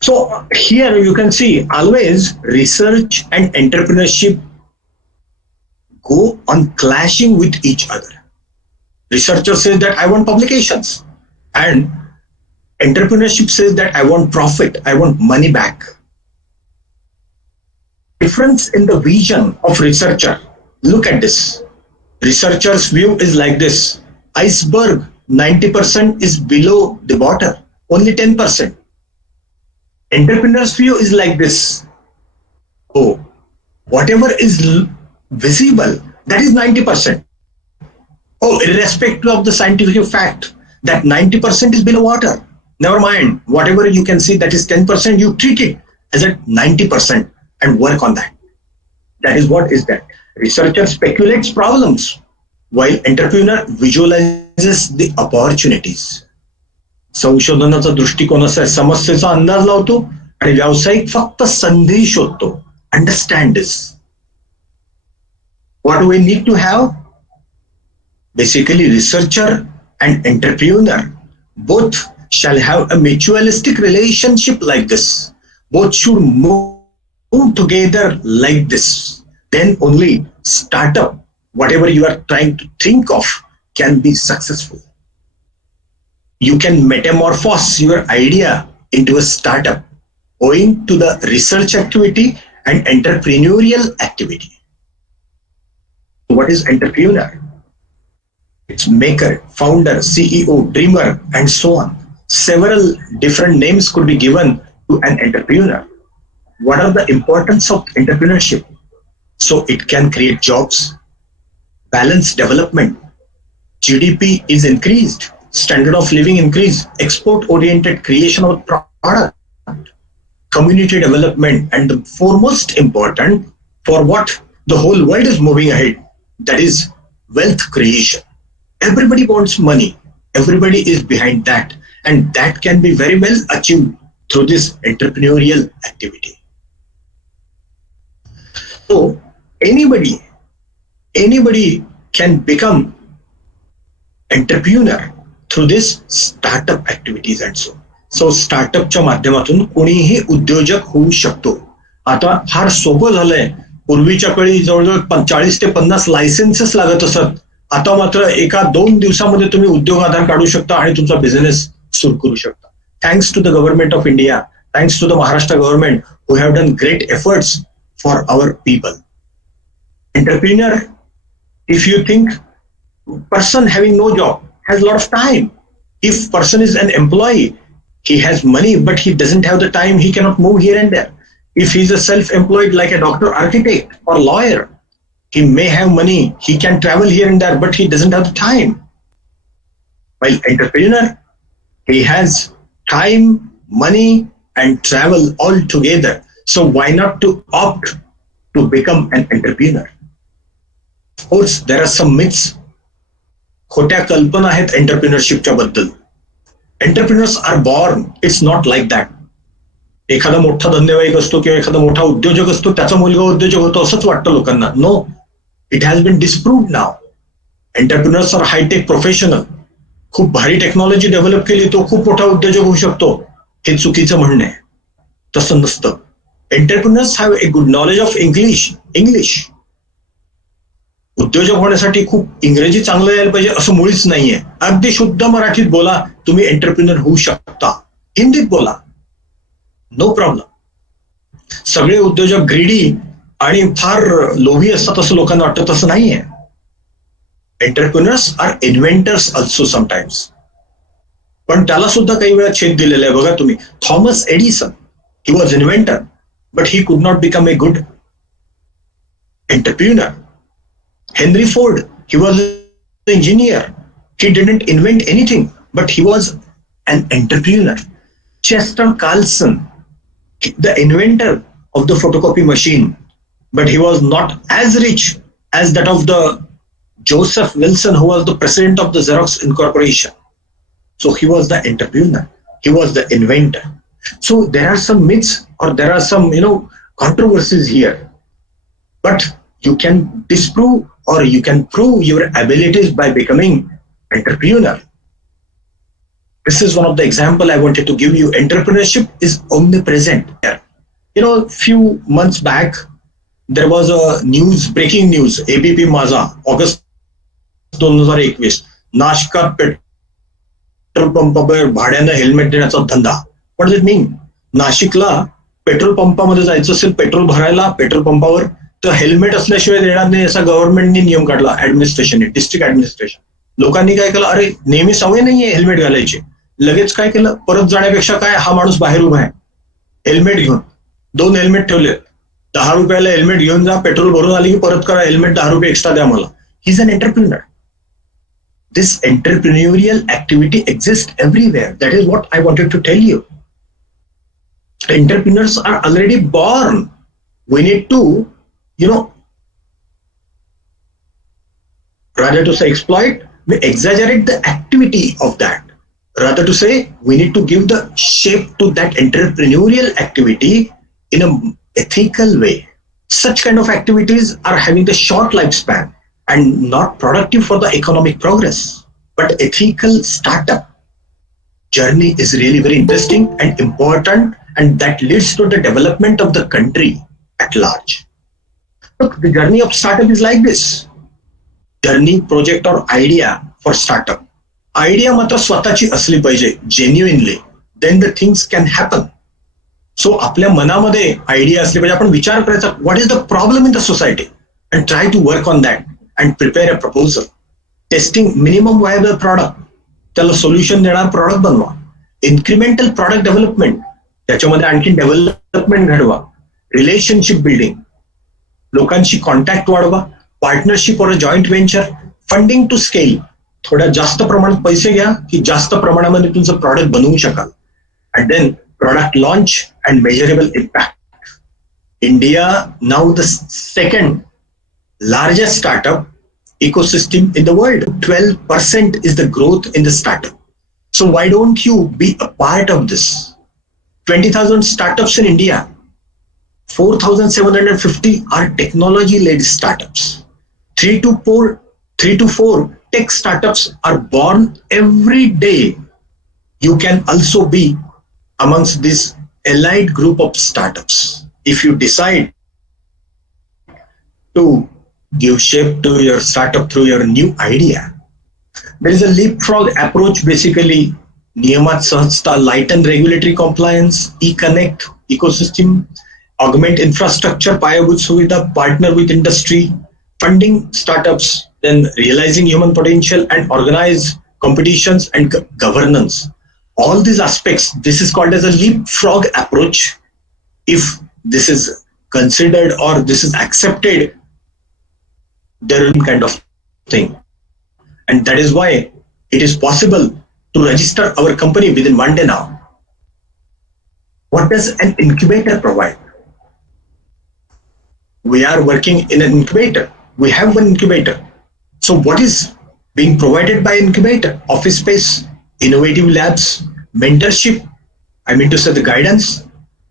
So here you can see always research and entrepreneurship go on clashing with each other. Researcher says that I want publications, and entrepreneurship says that I want profit, I want money back. Difference in the vision of researcher. Look at this. Researcher's view is like this. Iceberg, 90% is below the water, only 10%. Entrepreneur's view is like this. Oh, whatever is visible, that is 90%. Oh, irrespective of the scientific fact that 90% is below water, never mind, whatever you can see that is 10%, you treat it as a 90% and work on that. That is what is that. Researcher speculates problems, while entrepreneur visualizes the opportunities. संशोधनाचा दृष्टिकोन असा आहे, समस्येचा अंदाज लावतो आणि व्यावसायिक फक्त संधी शोधतो. Understand this. What do we need to have? Basically, researcher and entrepreneur both shall have a mutualistic relationship like this. Both should move together like this. Then only startup, whatever you are trying to think of, can be successful. You can metamorphose your idea into a startup owing to the research activity and entrepreneurial activity. What is entrepreneur? It's maker, founder, CEO, dreamer, and so on. Several different names could be given to an entrepreneur. What are the importance of entrepreneurship? So it can create jobs, balance development, GDP is increased, standard of living increased, export-oriented creation of product, community development, and the foremost important for what the whole world is moving ahead, that is wealth creation. Everybody wants money. Everybody is behind that. And that can be very well achieved through this entrepreneurial activity. So anybody can become entrepreneur through this startup activities and so. So startupच्या माध्यमातून कोणीही उद्योजक होऊ शकतो. आता फार सोपं झालंय. पूर्वीच्या काळी जवळजवळ 40 ते 50 लायसन्सेस लागत असत. आता मात्र 1-2 दिवसामध्ये तुम्ही उद्योग आधार काढू शकता आणि तुमचा बिझनेस सुरू करू शकता. Thanks to the government of India, thanks to the Maharashtra government who have done great efforts for our people. Entrepreneur, if you think person having no job has a lot of time. If person is an employee, he has money, but he doesn't have the time, he cannot move here and there. If he's a self-employed like a doctor, architect, or lawyer, he may have money, he can travel here and there, but he doesn't have the time. While entrepreneur, he has time, money, and travel all together. So why not to opt to become an entrepreneur? Of course, there are some myths. खोट्या कल्पना आहेत एंटरप्रिनरशिपच्या बद्दल. Entrepreneurs are born, it's not like that. एखादा मोठा धंदेवाईक असतो किंवा एखादा मोठा उद्योजक असतो, त्याचा मुलगा उद्योजक होतो असंच वाटतं लोकांना. No, it has been disproved now. Entrepreneurs are high tech professional. खूप भारी टेक्नॉलॉजी डेव्हलप केली तो खूप मोठा उद्योजक होऊ शकतो, हे चुकीचं म्हणणं आहे. तसं नसतं. Entrepreneurs have a good knowledge of English. उद्योजक होण्यासाठी खूप इंग्रजी चांगलं यायला पाहिजे असं मुळीच नाहीये. अगदी शुद्ध मराठीत बोला, तुम्ही एंटरप्रिनर होऊ शकता. हिंदीत बोला, नो प्रॉब्लेम. सगळे उद्योजक ग्रीडी आणि फार लोभी असतात असं लोकांना वाटतं, तसं नाहीये. Entrepreneurs are inventors also sometimes. पण त्याला सुद्धा काही वेळा छेद दिलेला आहे. बघा तुम्ही, Thomas Edison, he was inventor, but he could not become a good entrepreneur. Henry Ford, he was an engineer. He didn't invent anything, but he was an entrepreneur. Chester Carlson, the inventor of the photocopy machine, but he was not as rich as that of the Joseph Wilson, who was the president of the Xerox Incorporation. So he was the entrepreneur. He was the inventor. So there are some myths, or there are some, controversies here. But you can disprove or you can prove your abilities by becoming entrepreneur. This is one of the example I wanted to give you. Entrepreneurship is omnipresent here. Few months back, there was a breaking news, ABP Mazda, August 2021, नाशकात petrol पंपावर भाड्यानं helmet देण्याचा धंदा. What does it mean? नाशिकला petrol पंपामध्ये जायचं असेल petrol भरायला, petrol पंपावर, तर हेल्मेट असल्याशिवाय देणार नाही असा गव्हर्नमेंटने नियम काढला. ऍडमिनिस्ट्रेशनने, डिस्ट्रिक्ट ऍडमिनिस्ट्रेशन. लोकांनी काय केलं, अरे नेहमी सवय नाहीये हेल्मेट घालायची, लगेच काय केलं, परत जाण्यापेक्षा काय, हा माणूस बाहेर उभा आहे हेल्मेट घेऊन, 2 हेल्मेट ठेवले, 10 रुपयाला हेल्मेट घेऊन जा, पेट्रोल भरून आली की परत करा, हेल्मेट 10 रुपये एक्स्ट्रा द्या मला. He is an entrepreneur. This entrepreneurial activity exist everywhere. That is what I wanted to tell you. Entrepreneurs are already born. We need to, rather to say exploit, we exaggerate the activity of that. Rather to say, we need to give the shape to that entrepreneurial activity in an ethical way. Such kind of activities are having the short lifespan and not productive for the economic progress. But ethical startup journey is really very interesting and important, and that leads to the development of the country at large. Look, the journey of startup is like this. Journey, project or idea for startup. Idea मात्र स्वतःची असली पाहिजे, genuinely. Then the things can happen. So आपल्या मनामध्ये idea असली पाहिजे. आपण विचार करायचा, what is the problem in the society, and try to work on that and prepare a proposal. Testing minimum viable product. त्याला सोल्युशन देणार प्रॉडक्ट बनवा. इन्क्रिमेंटल प्रॉडक्ट डेव्हलपमेंट, त्याच्यामध्ये आणखी डेव्हलपमेंट घडवा. रिलेशनशिप बिल्डिंग, लोकांशी कॉन्टॅक्ट वाढवा. पार्टनरशिप और joint venture. Funding to scale, थोड्या जास्त प्रमाणात पैसे घ्या की जास्त प्रमाणामध्ये तुमचं प्रॉडक्ट बनवू शकाल. And then product launch and measurable impact. India now the second largest startup ecosystem in the world. 12% is the growth in the startup. So why don't you be a part of this? 20,000 startups in India. 4,750 are technology-led startups. 3 to 4 tech startups are born every day. You can also be amongst this allied group of startups if you decide to give shape to your startup through your new idea. There is a leapfrog approach, basically. Niyamat Sahasta, lighten regulatory compliance, e-connect ecosystem, augment infrastructure, payabhut suvidha, partner with industry, funding startups, then realizing human potential and organize competitions and governance. All these aspects, this is called as a leapfrog approach. If this is considered or this is accepted, there is kind of thing, and that is why it is possible to register our company within one day now. What does an incubator provide? We are working in an incubator. We have one incubator. So what is being provided by incubator, office space, innovative labs, mentorship, I mean to say the guidance,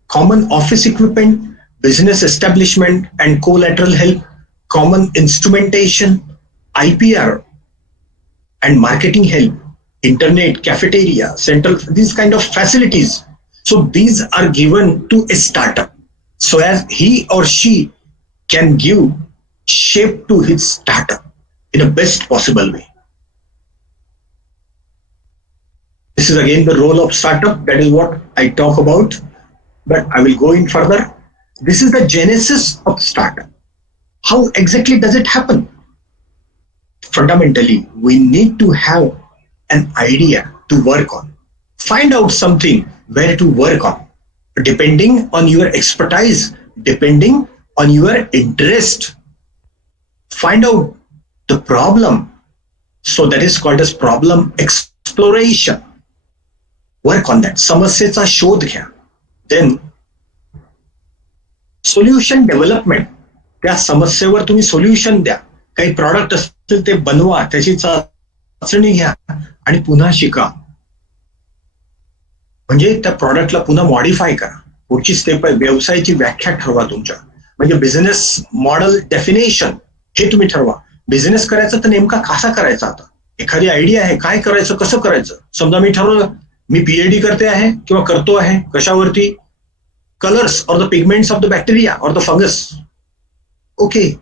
common office equipment, business establishment and collateral help, common instrumentation, IPR and marketing help, internet, cafeteria, central, these kind of facilities. So these are given to a startup so as he or she can give shape to his startup in a best possible way. This is again the role of startup. That is what I talk about, but I will go in further. This is the genesis of startup. How exactly does it happen? Fundamentally, we need to have an idea to work on. Find out something where to work on, depending on your expertise, depending on your interest. Find out the problem. So that is called as problem exploration. Work on that. समस्येचा शोध घ्या. Then solution development. त्या समस्येवर तुम्ही solution द्या. काही product असतील ते बनवा, त्याची चाचणी घ्या आणि पुन्हा शिका. म्हणजे त्या प्रॉडक्टला पुन्हा मॉडिफाय करा. पुढची स्टेप आहे व्यवसायाची व्याख्या ठरवा तुमच्या. म्हणजे बिझनेस मॉडेल डेफिनेशन हे तुम्ही ठरवा. बिझनेस करायचा तर नेमका कसा करायचा. आता एखादी आयडिया आहे, काय करायचं, कसं करायचं. समजा मी ठरवलं मी पीएचडी करते आहे किंवा करतो आहे कशावरती, colours or the pigments of the bacteria or the fungus. Okay,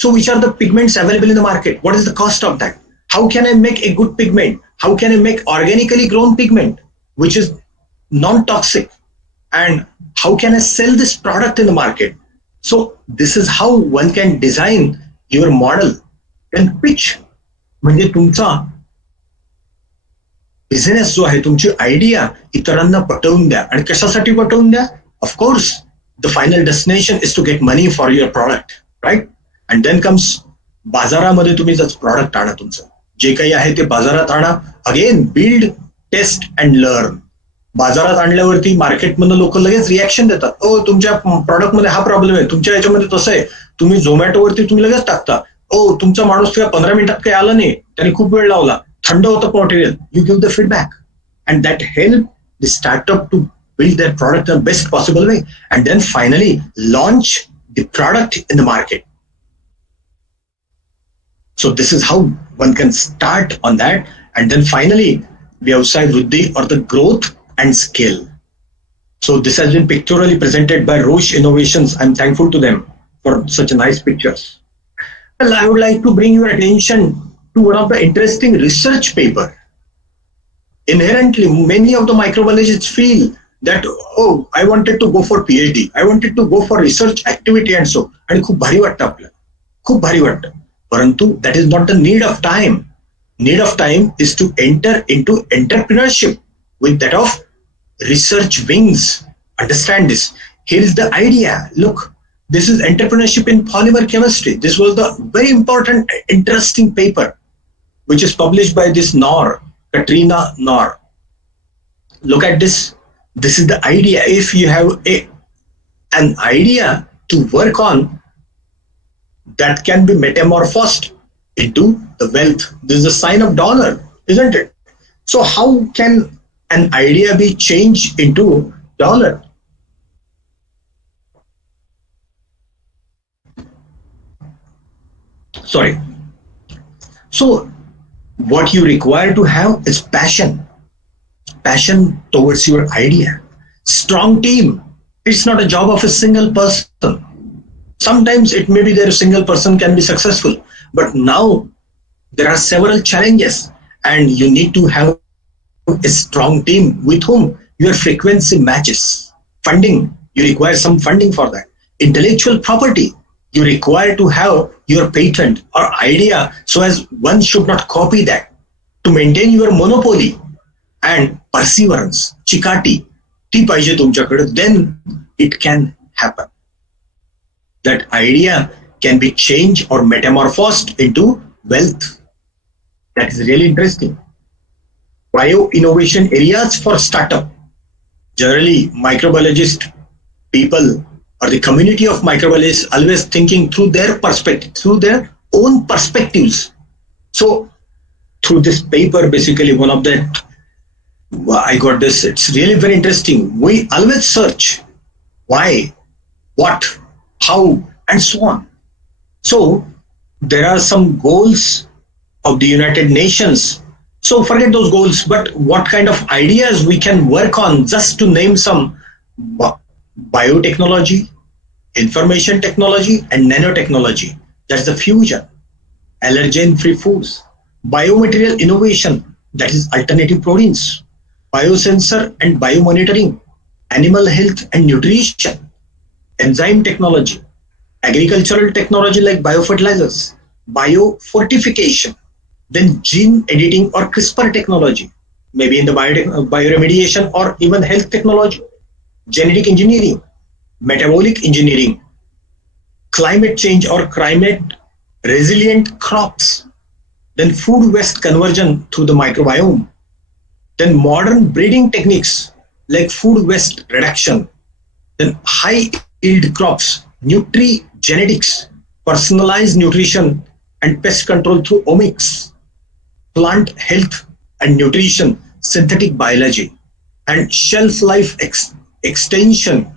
so which are the pigments available in the market? What is the cost of that? How can I make a good pigment? How can I make organically grown pigment which is non-toxic? And how can I sell this product in the market? So this is how one can design your model and pitch. म्हणजे तुमचा business जो आहे, तुमची idea इतरांना पटवून द्या. आणि कशासाठी पटवून द्या? Of course the final destination is to get money for your product, right? And then comes बाजारामध्ये तुम्ही जर प्रॉडक्ट आणा, तुमचं जे काही आहे ते बाजारात आणा. Again build, test and learn. बाजारात आणल्यावरती मार्केटमधून लोक लगेच रिॲक्शन देतात. ओ तुमच्या प्रॉडक्टमध्ये हा प्रॉब्लेम आहे, तुमच्या याच्यामध्ये तसं आहे. तुम्ही झोमॅटोवरती तुम्ही लगेच टाकता, ओ तुमचा माणूस तुला 15 मिनिटात काही आला नाही, त्याने खूप वेळ लावला, थंड होतं material. You give the feedback and that help the startup to build their product in the best possible way and then finally launch the product in the market. So this is how one can start on that and then finally vyavasay vruddhi or the growth and scale. So this has been pictorially presented by Roche Innovations. I'm thankful to them for such nice pictures. Well, I would like to bring your attention to one of the interesting research paper. Inherently, many of the microbiologists feel that, oh, I wanted to go for PhD, I wanted to go for research activity and so, and खूप भारी वाटतं आपल्याला, खूप भारी वाटतं. परंतु that is not the need of time. Need of time is to enter into entrepreneurship with that of research wings. Understand this. Here is the idea. Look, this is entrepreneurship in polymer chemistry. This was the very important, interesting paper which is published by this Knorr, Katrina Knorr. Look at this. This is the idea. If you have an idea to work on, that can be metamorphosed into the wealth. This is a sign of dollar, isn't it? So how can an idea be changed into dollar? Sorry. So what you require to have is passion. Passion towards your idea. Strong team. It's not a job of a single person. Sometimes it may be that a single person can be successful, but now there are several challenges and you need to have a strong team with whom your frequency matches. Funding, you require some funding for that. Intellectual property, you require to have your patent or idea so as one should not copy that to maintain your monopoly. And perseverance, चिकाटी ती पाहिजे तुमच्याकडे, then it can happen. That idea can be changed or metamorphosed into wealth. That is really interesting. Bio innovation areas for startup. Generally, microbiologist people or the community of microbiologists always thinking through their perspective, through their own perspectives. So through this paper, basically one of that, I got this. It's really very interesting. We always search why, what, how, and so on. So there are some goals of the United Nations. So forget those goals, but what kind of ideas we can work on, just to name some: biotechnology, information technology, and nanotechnology. That's the fusion. Allergen-free foods, biomaterial innovation, that is alternative proteins, biosensor and biomonitoring, animal health and nutrition, enzyme technology, agricultural technology like biofertilizers, biofortification, then gene editing or CRISPR technology, maybe in the bioremediation or even health technology, genetic engineering, metabolic engineering, climate change or climate resilient crops, then food waste conversion through the microbiome, then modern breeding techniques like food waste reduction, then high yield crops, nutri-genetics, personalized nutrition and pest control through omics, plant health and nutrition, synthetic biology, and shelf life extension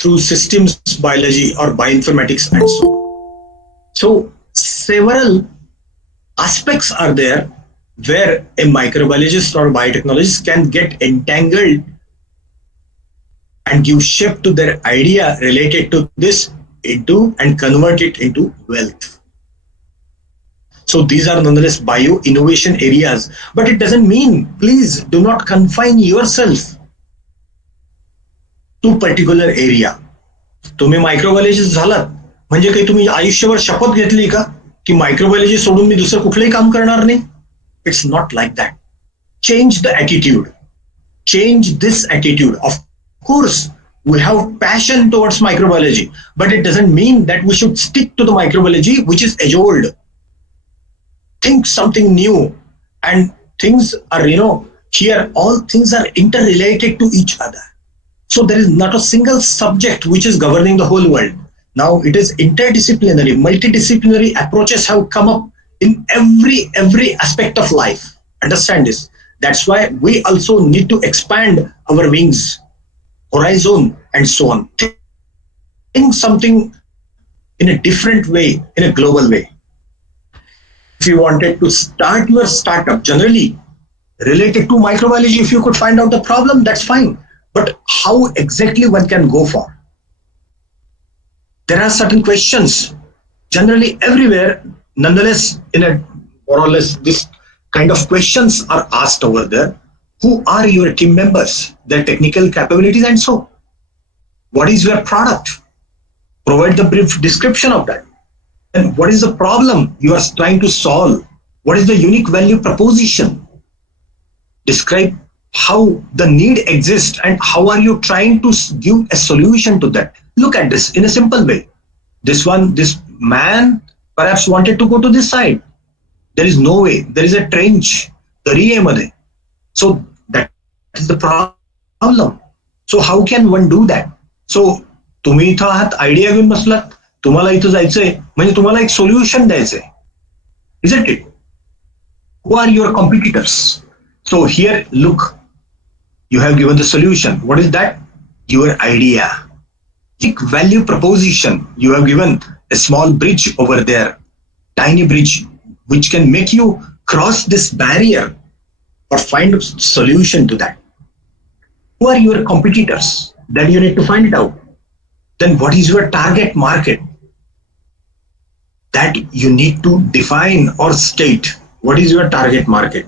through systems biology or bioinformatics and so on. So several aspects are there where a microbiologist or biotechnologist can get entangled and give shape to their idea related to this into and convert it into wealth. So these are nonetheless bio-innovation areas, but it doesn't mean, please do not confine yourself to particular area. तुम्ही microbiologist झालात म्हणजे काही तुम्ही आयुष्यभर शपथ घेतली का की मायक्रोबायोलॉजी सोडून मी दुसरं कुठलंही काम करणार नाही? It's not like that. Change the attitude. Change this attitude. Of course, we have passion towards microbiology, but it doesn't mean that we should stick to the microbiology which is age-old. Think something new, and things are, here all things are interrelated to each other. So there is not a single subject which is governing the whole world. Now it is interdisciplinary, multidisciplinary approaches have come up in every aspect of life. Understand this. That's why we also need to expand our wings, horizon, and so on. Think something in a different way, in a global way. If you wanted to start your startup generally related to microbiology, if you could find out the problem, that's fine. But how exactly one can go for? There are certain questions generally everywhere. Nonetheless, in a more or less this kind of questions are asked over there. Who are your team members, their technical capabilities, and so? What is your product? Provide the brief description of that. And what is the problem you are trying to solve? What is the unique value proposition? Describe how the need exists and how are you trying to give a solution to that. Look at this in a simple way. This man perhaps wanted to go to this side. There is no way. There is a trench. So that is the problem. So how can one do that? So तुम्ही इथं आहात, idea घेऊन बसलात, तुम्हाला इथं जायचंय म्हणजे तुम्हाला एक सोल्युशन द्यायचंय. Isn't it? Who are your competitors? So here, look, you have given the solution. What is that? Your idea. Unique value proposition. You have given a small bridge over there, tiny bridge, which can make you cross this barrier or find a solution to that. Who are your competitors? Then you need to find it out. Then what is your target market? That you need to define or state. What is your target market?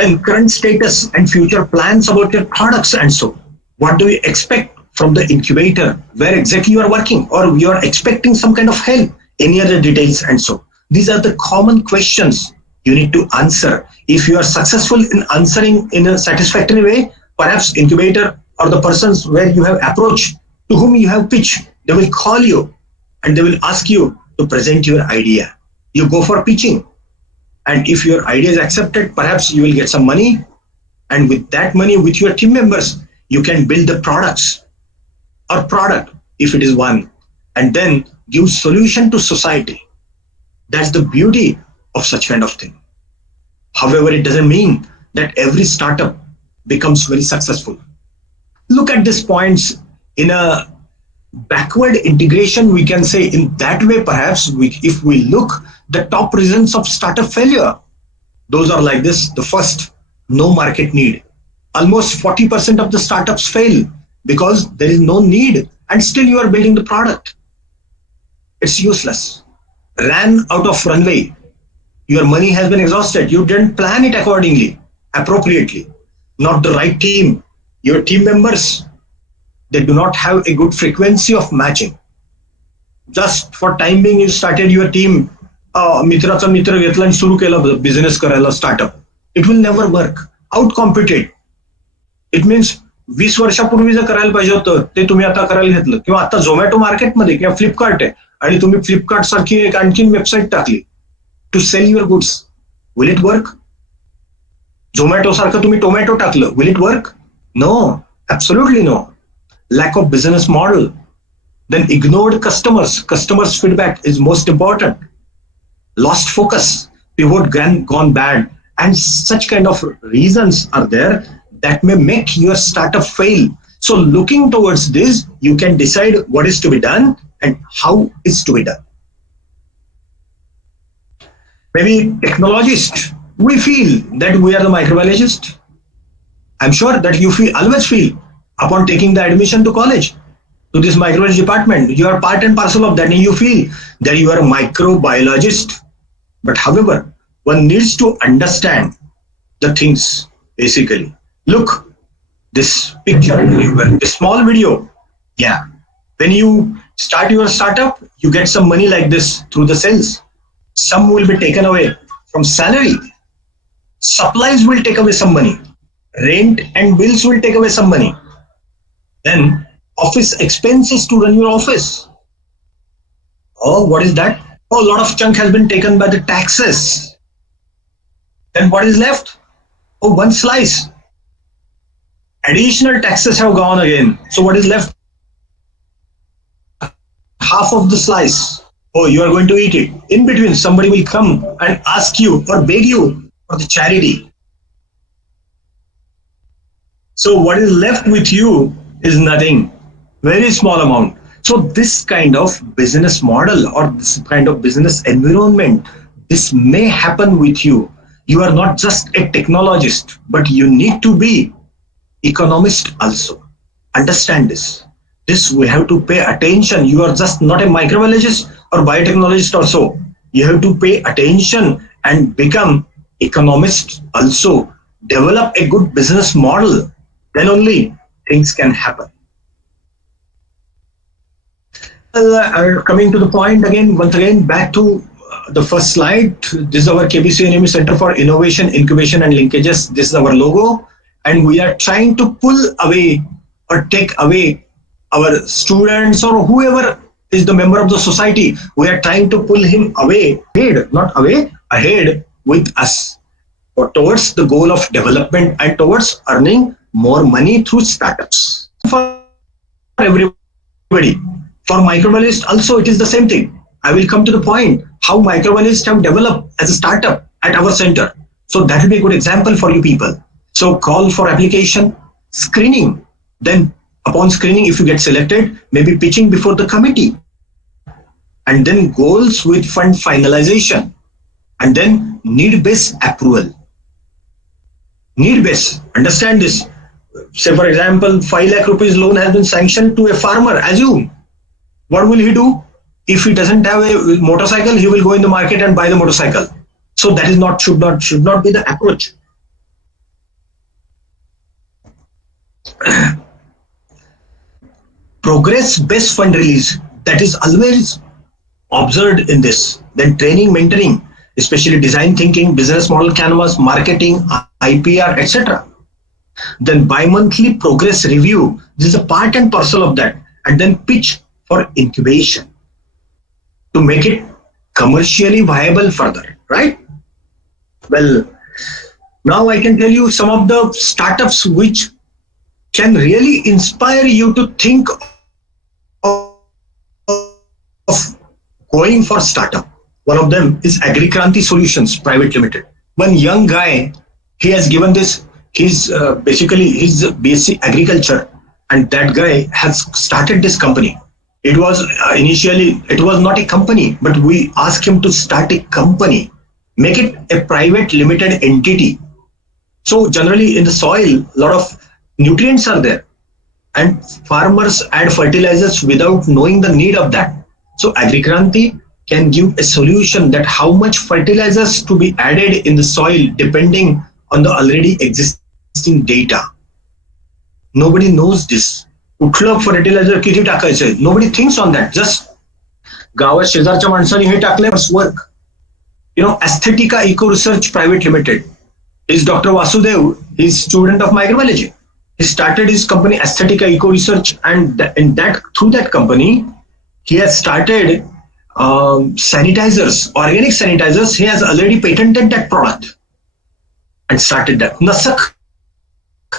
And current status and future plans about your products and so. What do you expect from the incubator? Where exactly you are working, or you are expecting some kind of help? Any other details and so. These are the common questions you need to answer. If you are successful in answering in a satisfactory way, perhaps incubator or the persons where you have approached, to whom you have pitched, they will call you and they will ask you to present your idea. You go for pitching. And if your idea is accepted, perhaps you will get some money. And with that money, with your team members, you can build the products or product, if it is one, and then give solution to society. That's the beauty of such kind of thing. However, it doesn't mean that every startup becomes very successful. Look at these points in a backward integration, we can say. In that way, perhaps, if we look the top reasons of startup failure, those are like this. The first, no market need. Almost 40% of the startups fail because there is no need and still you are building the product. It's useless. Ran out of runway. Your money has been exhausted. You didn't plan it accordingly, appropriately. Not the right team. Your team members, they do not have a good frequency of matching. Just for time being, you started your team, मित्राचा मित्र घेतला आणि सुरू केला business करायला startup. It will never work. Out competed. It means 20 वर्षापूर्वी जर करायला पाहिजे होतं ते तुम्ही आता करायला घेतलं. किंवा आता झोमॅटो मार्केटमध्ये किंवा फ्लिपकार्ट आहे आणि तुम्ही फ्लिपकार्ट सारखी एक आणखीन वेबसाईट टाकली to sell your goods. Will it work? Zomato सारखं तुम्ही टोमॅटो टाकलं, will it work? No, absolutely no. Lack of business model. Then ignored customers. Customers' feedback is most important. Lost focus. Pivot gone bad. And such kind of reasons are there that may make your startup fail. So looking towards this, you can decide what is to be done and how is to be done. Maybe technologist, we feel that we are the microbiologist. I'm sure that you always feel upon taking the admission to college, to this microbiology department, you are part and parcel of that and you feel that you are a microbiologist. But however, one needs to understand the things basically. Look, this picture, this small video. Yeah. When you start your startup, you get some money like this through the sales. Some will be taken away from salary. Supplies will take away some money. Rent and bills will take away some money. Then office expenses to run your office. Oh, what is that? Oh, a lot of chunk has been taken by the taxes. Then what is left? Oh, one slice. Additional taxes have gone again. So what is left? Half of the slice. Oh, you are going to eat it. In between, somebody will come and ask you or beg you for the charity. So what is left with you is nothing, very small amount. So this kind of business model or this kind of business environment, this may happen with you. You are not just a technologist, but you need to be economist also. Understand this. This we have to pay attention. You are just not a microbiologist or biotechnologist or so. You have to pay attention and become economist also. Develop a good business model. Then only things can happen. Coming to the point again, once again, back to the first slide. This is our KBCNME Center for Innovation, Incubation and Linkages. This is our logo. And we are trying to pull away or take away our students or whoever is the member of the society. We are trying to pull him away, not away, ahead with us, or towards the goal of development and towards earning more money through startups. For everybody, for microbiologists also it is the same thing. I will come to the point how microbiologists have developed as a startup at our center. So that will be a good example for you people. So call for application, screening, then upon screening, if you get selected, maybe pitching before the committee, and then goals with fund finalization, and then need-based approval. Need-based, understand this. Say for example, 5 lakh rupees loan has been sanctioned to a farmer. Assume, what will he do? If he doesn't have a motorcycle, he will go in the market and buy the motorcycle. So that is not should not be the approach. Progress-based fund release, that is always observed in this. Then training, mentoring, especially design thinking, business model canvas, marketing, IPR, etc. Then bi-monthly progress review, this is a part and parcel of that. And then pitch for incubation to make it commercially viable further, right? Well, now I can tell you some of the startups which can really inspire you to think of going for startup. One of them is Agrikranti Solutions Private Limited. One young guy, he has given this, he's BSc Agriculture, and that guy has started this company. It was initially, it was not a company, but we asked him to start a company, make it a private limited entity. So generally in the soil, a lot of nutrients are there, and farmers add fertilizers without knowing the need of that. So Agrikranti can give a solution that how much fertilizers to be added in the soil depending on the already existing data. Nobody knows this. कुठलं fertiliser किती टाकायचंय, nobody thinks on that. Just गावात शेजारच्या माणसाने हे टाकले, work. Aesthetica Eco Research Private Limited is Dr. Vasudev. He's student of microbiology. He started his company Aesthetica Eco Research, and through that company, he has started sanitizers, organic sanitizers. He has already patented that product and started that. Nasak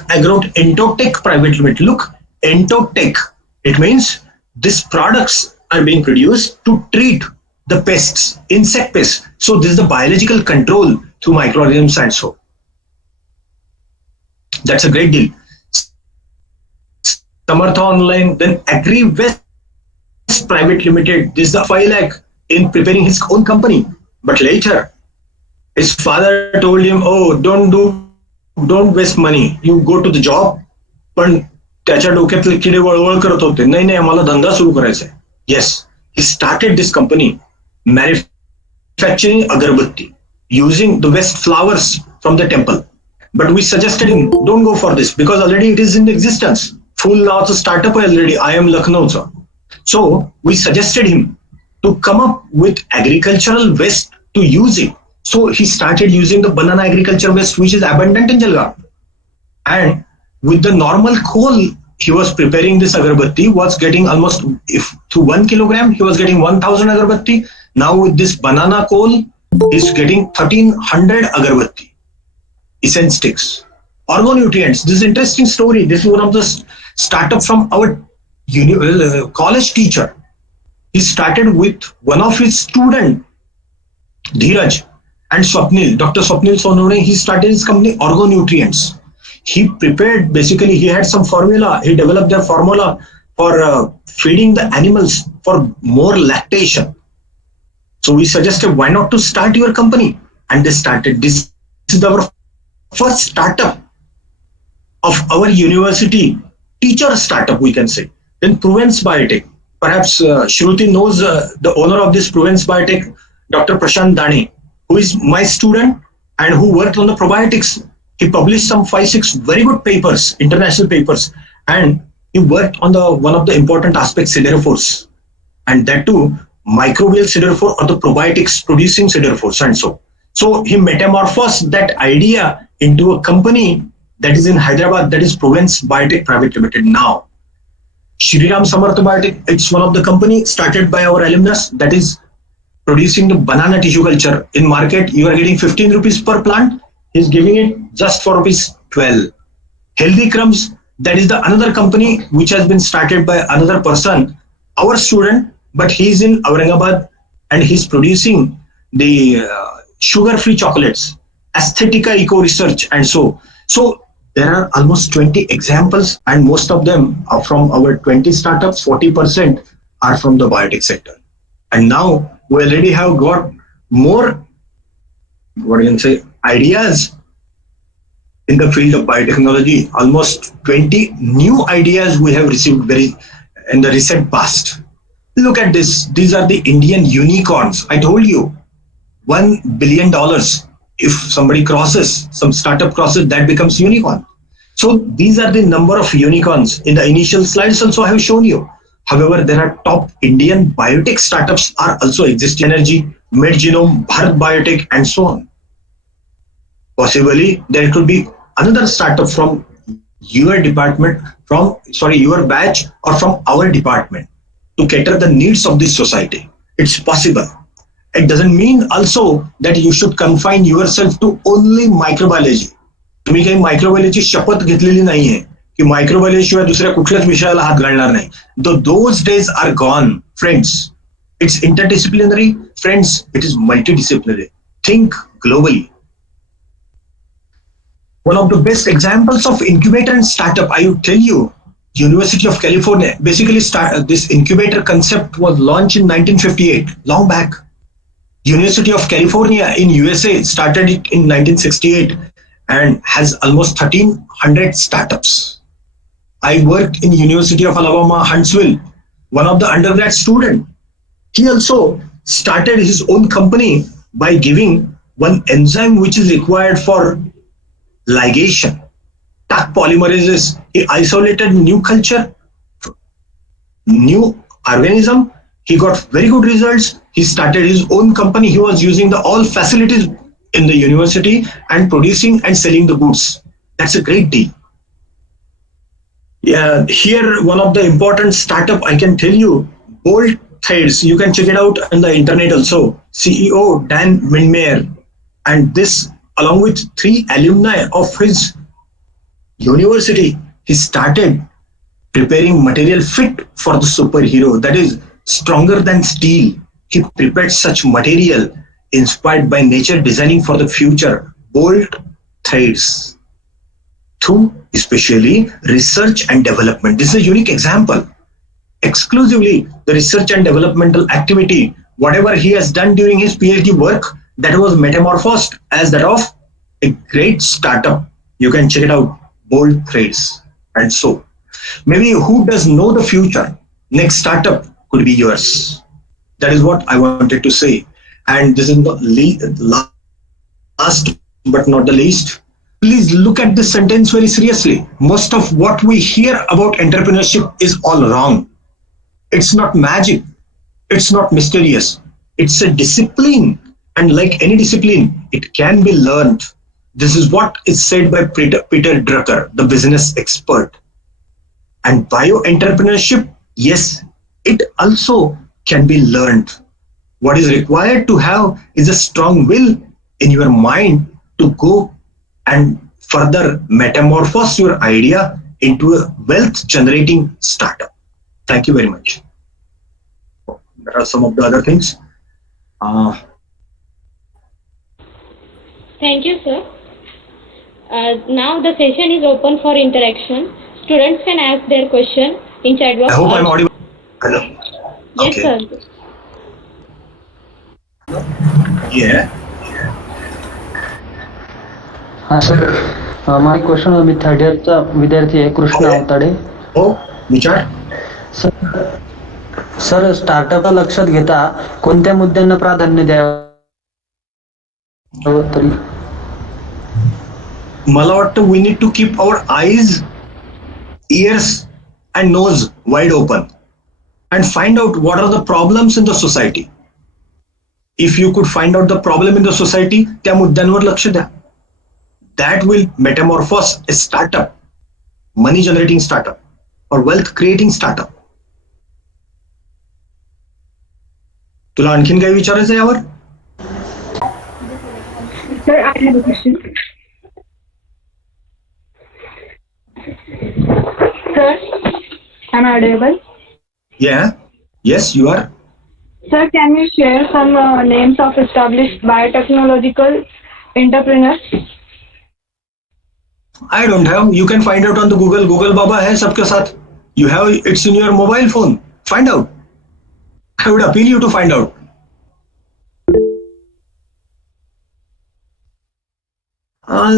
Agro Entotech Private Limited. Look, Entotech. It means these products are being produced to treat the pests, insect pests. So this is the biological control through microorganisms and so. That's a great deal. Samartha Online, then AgriWest Private Limited. This is the 5 lakh in preparing his own company. But later, his father told him, "Oh, don't waste money. You go to the job." पण त्याच्या डोक्यातले किडे वळवळ करत होते, नाही आम्हाला धंदा सुरू करायचा आहे. Yes, he started this company manufacturing agarbatti using the waste flowers from the temple. But we suggested him, don't go for this because already it is in existence. Full नावाचं startup आहे already. I am Lucknowचा. So we suggested him to come up with agricultural waste to use it. So he started using the banana agriculture waste, which is abundant in Jalgaon. And with the normal coal, he was preparing this agarbatti, was getting almost, if to 1 kilogram, he was getting 1000 agarbatti. Now with this banana coal, he's getting 1300 agarbatti. Essence sticks. Organonutrients. This is an interesting story. This is one of the startup from our college teacher. He started with one of his student, Dheeraj and Swapnil, Dr. Swapnil Sonone. He started his company Organonutrients. He prepared, basically he had some formula, he developed their formula for feeding the animals for more lactation. So we suggested, why not to start your company? And they started. This is our first startup of our university, teacher startup we can say. Then Pruvence Biotech. Perhaps Shruti knows the owner of this Pruvence Biotech, Dr. Prashant Dane, who is my student and who worked on the probiotics. He published some 5-6 very good papers, international papers, and he worked on one of the important aspects, siderophores, and that too microbial siderophore or the probiotics producing siderophores and so. So he metamorphosed that idea into a company that is in Hyderabad, that is Pruvence Biotech Private Limited now. Shriram Samartha Biotech, it's one of the company started by our alumnus that is producing the banana tissue culture. In market, you are getting 15 rupees per plant. He's giving it just for ₹12. Healthy Crumbs, that is the another company which has been started by another person, our student, but he's in Aurangabad and he's producing the sugar-free chocolates, Aesthetica Eco Research and so. So there are almost 20 examples, and most of them are from our 20 startups, 40% are from the biotech sector. And now we already have got more, what you can say, ideas in the field of biotechnology. Almost 20 new ideas we have received in the recent past. Look at this. These are the Indian unicorns. I told you, $1 billion. If somebody crosses, some startup crosses, that becomes unicorn. So these are the number of unicorns. In the initial slides also I have shown you. However, there are top Indian biotech startups are also existing. Energy, MedGenome, Bharat Biotech, and so on. Possibly there could be another startup from your department, your batch, or from our department to cater the needs of this society. It's possible. It doesn't mean also that you should confine yourself to only microbiology. तुम्ही काही microbiology शपथ घेतलेली नाहीये की microbiology शिवाय दुसऱ्या कुठल्याच विषयाला हात घालणार नाही. Those days are gone, friends. It's interdisciplinary. Friends, it is multidisciplinary. Think globally. One of the best examples of incubator and startup, I would tell you, University of California. Basically, this incubator concept was launched in 1958, long back. University of California in USA started it in 1968 and has almost 1,300 startups. I worked in University of Alabama, Huntsville. One of the undergrad student, he also started his own company by giving one enzyme which is required for ligation. Taq polymerases. He isolated new culture, new organism. He got very good results. He started his own company. He was using the all facilities in the university and producing and selling the goods. That's a great deal. Yeah, here one of the important startup I can tell you, Bolt Threads. You can check it out on the internet also. CEO Dan Mindmeyer, and this along with 3 alumni of his university, he started preparing material fit for the superhero, that is stronger than steel. He prepared such material inspired by nature, designing for the future. Bolt Threads. Through especially research and development. This is a unique example. Exclusively the research and developmental activity, whatever he has done during his PhD work, that was metamorphosed as that of a great startup. You can check it out, Bolt Threads. And so, maybe who does know the future? Next startup could be yours. That is what I wanted to say. And this is the last but not the least. Please look at this sentence very seriously. Most of what we hear about entrepreneurship is all wrong. It's not magic. It's not mysterious. It's a discipline. And like any discipline, it can be learned. This is what is said by Peter Drucker, the business expert. And bio-entrepreneurship, yes, it also can be learned. What is required to have is a strong will in your mind to go and further metamorphose your idea into a wealth-generating startup. Thank you very much. There are some of the other things. Thank you, sir. Now the session is open for interaction. Students can ask their question in chat box. I hope I'm audible. Hello. Yes, Okay. sir. Yeah. हाँ sir, माझा question मी third इयरचा विद्यार्थी आहे, कृष्ण अवताडे. हो, विचार. Sir स्टार्टअपला लक्षात घेता कोणत्या मुद्द्यांना प्राधान्य द्यावं तरी? मला वाटतं we need to keep our eyes, ears and nose wide open and find out what are the problems in the society. If you could find out the problem in the society, त्या मुद्द्यांवर लक्ष द्या. That will metamorphose a startup, money generating startup or wealth creating startup. तुला आणखीन काही विचारायचं यावर? Sir, I have a question. Sir, am I audible? Yeah. Yes, you are. Sir, can you share some names of established biotechnological entrepreneurs? I don't have. You can find out on the Google. Google Baba hai sabke sath. You have it's in your mobile phone. Find out. I would appeal you to find out.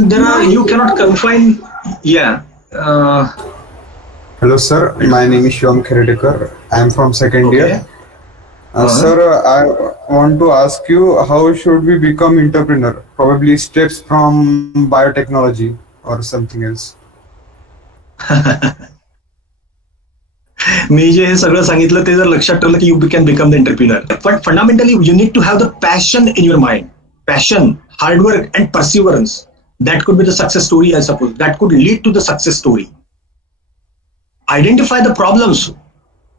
There are. You cannot confine. Yeah. Hello, sir. My name is Shivam Kheredekar. I am from second year. Sir, I want to ask you, how should we become entrepreneur? Probably steps from biotechnology or something else. मी जे हे सगळं सांगितलं ते जर लक्षात ठेवलं की you can become the entrepreneur. But fundamentally, you need to have the passion in your mind. Passion, hard work, and perseverance. That could be the success story, I suppose. That could lead to the success story. Identify the problems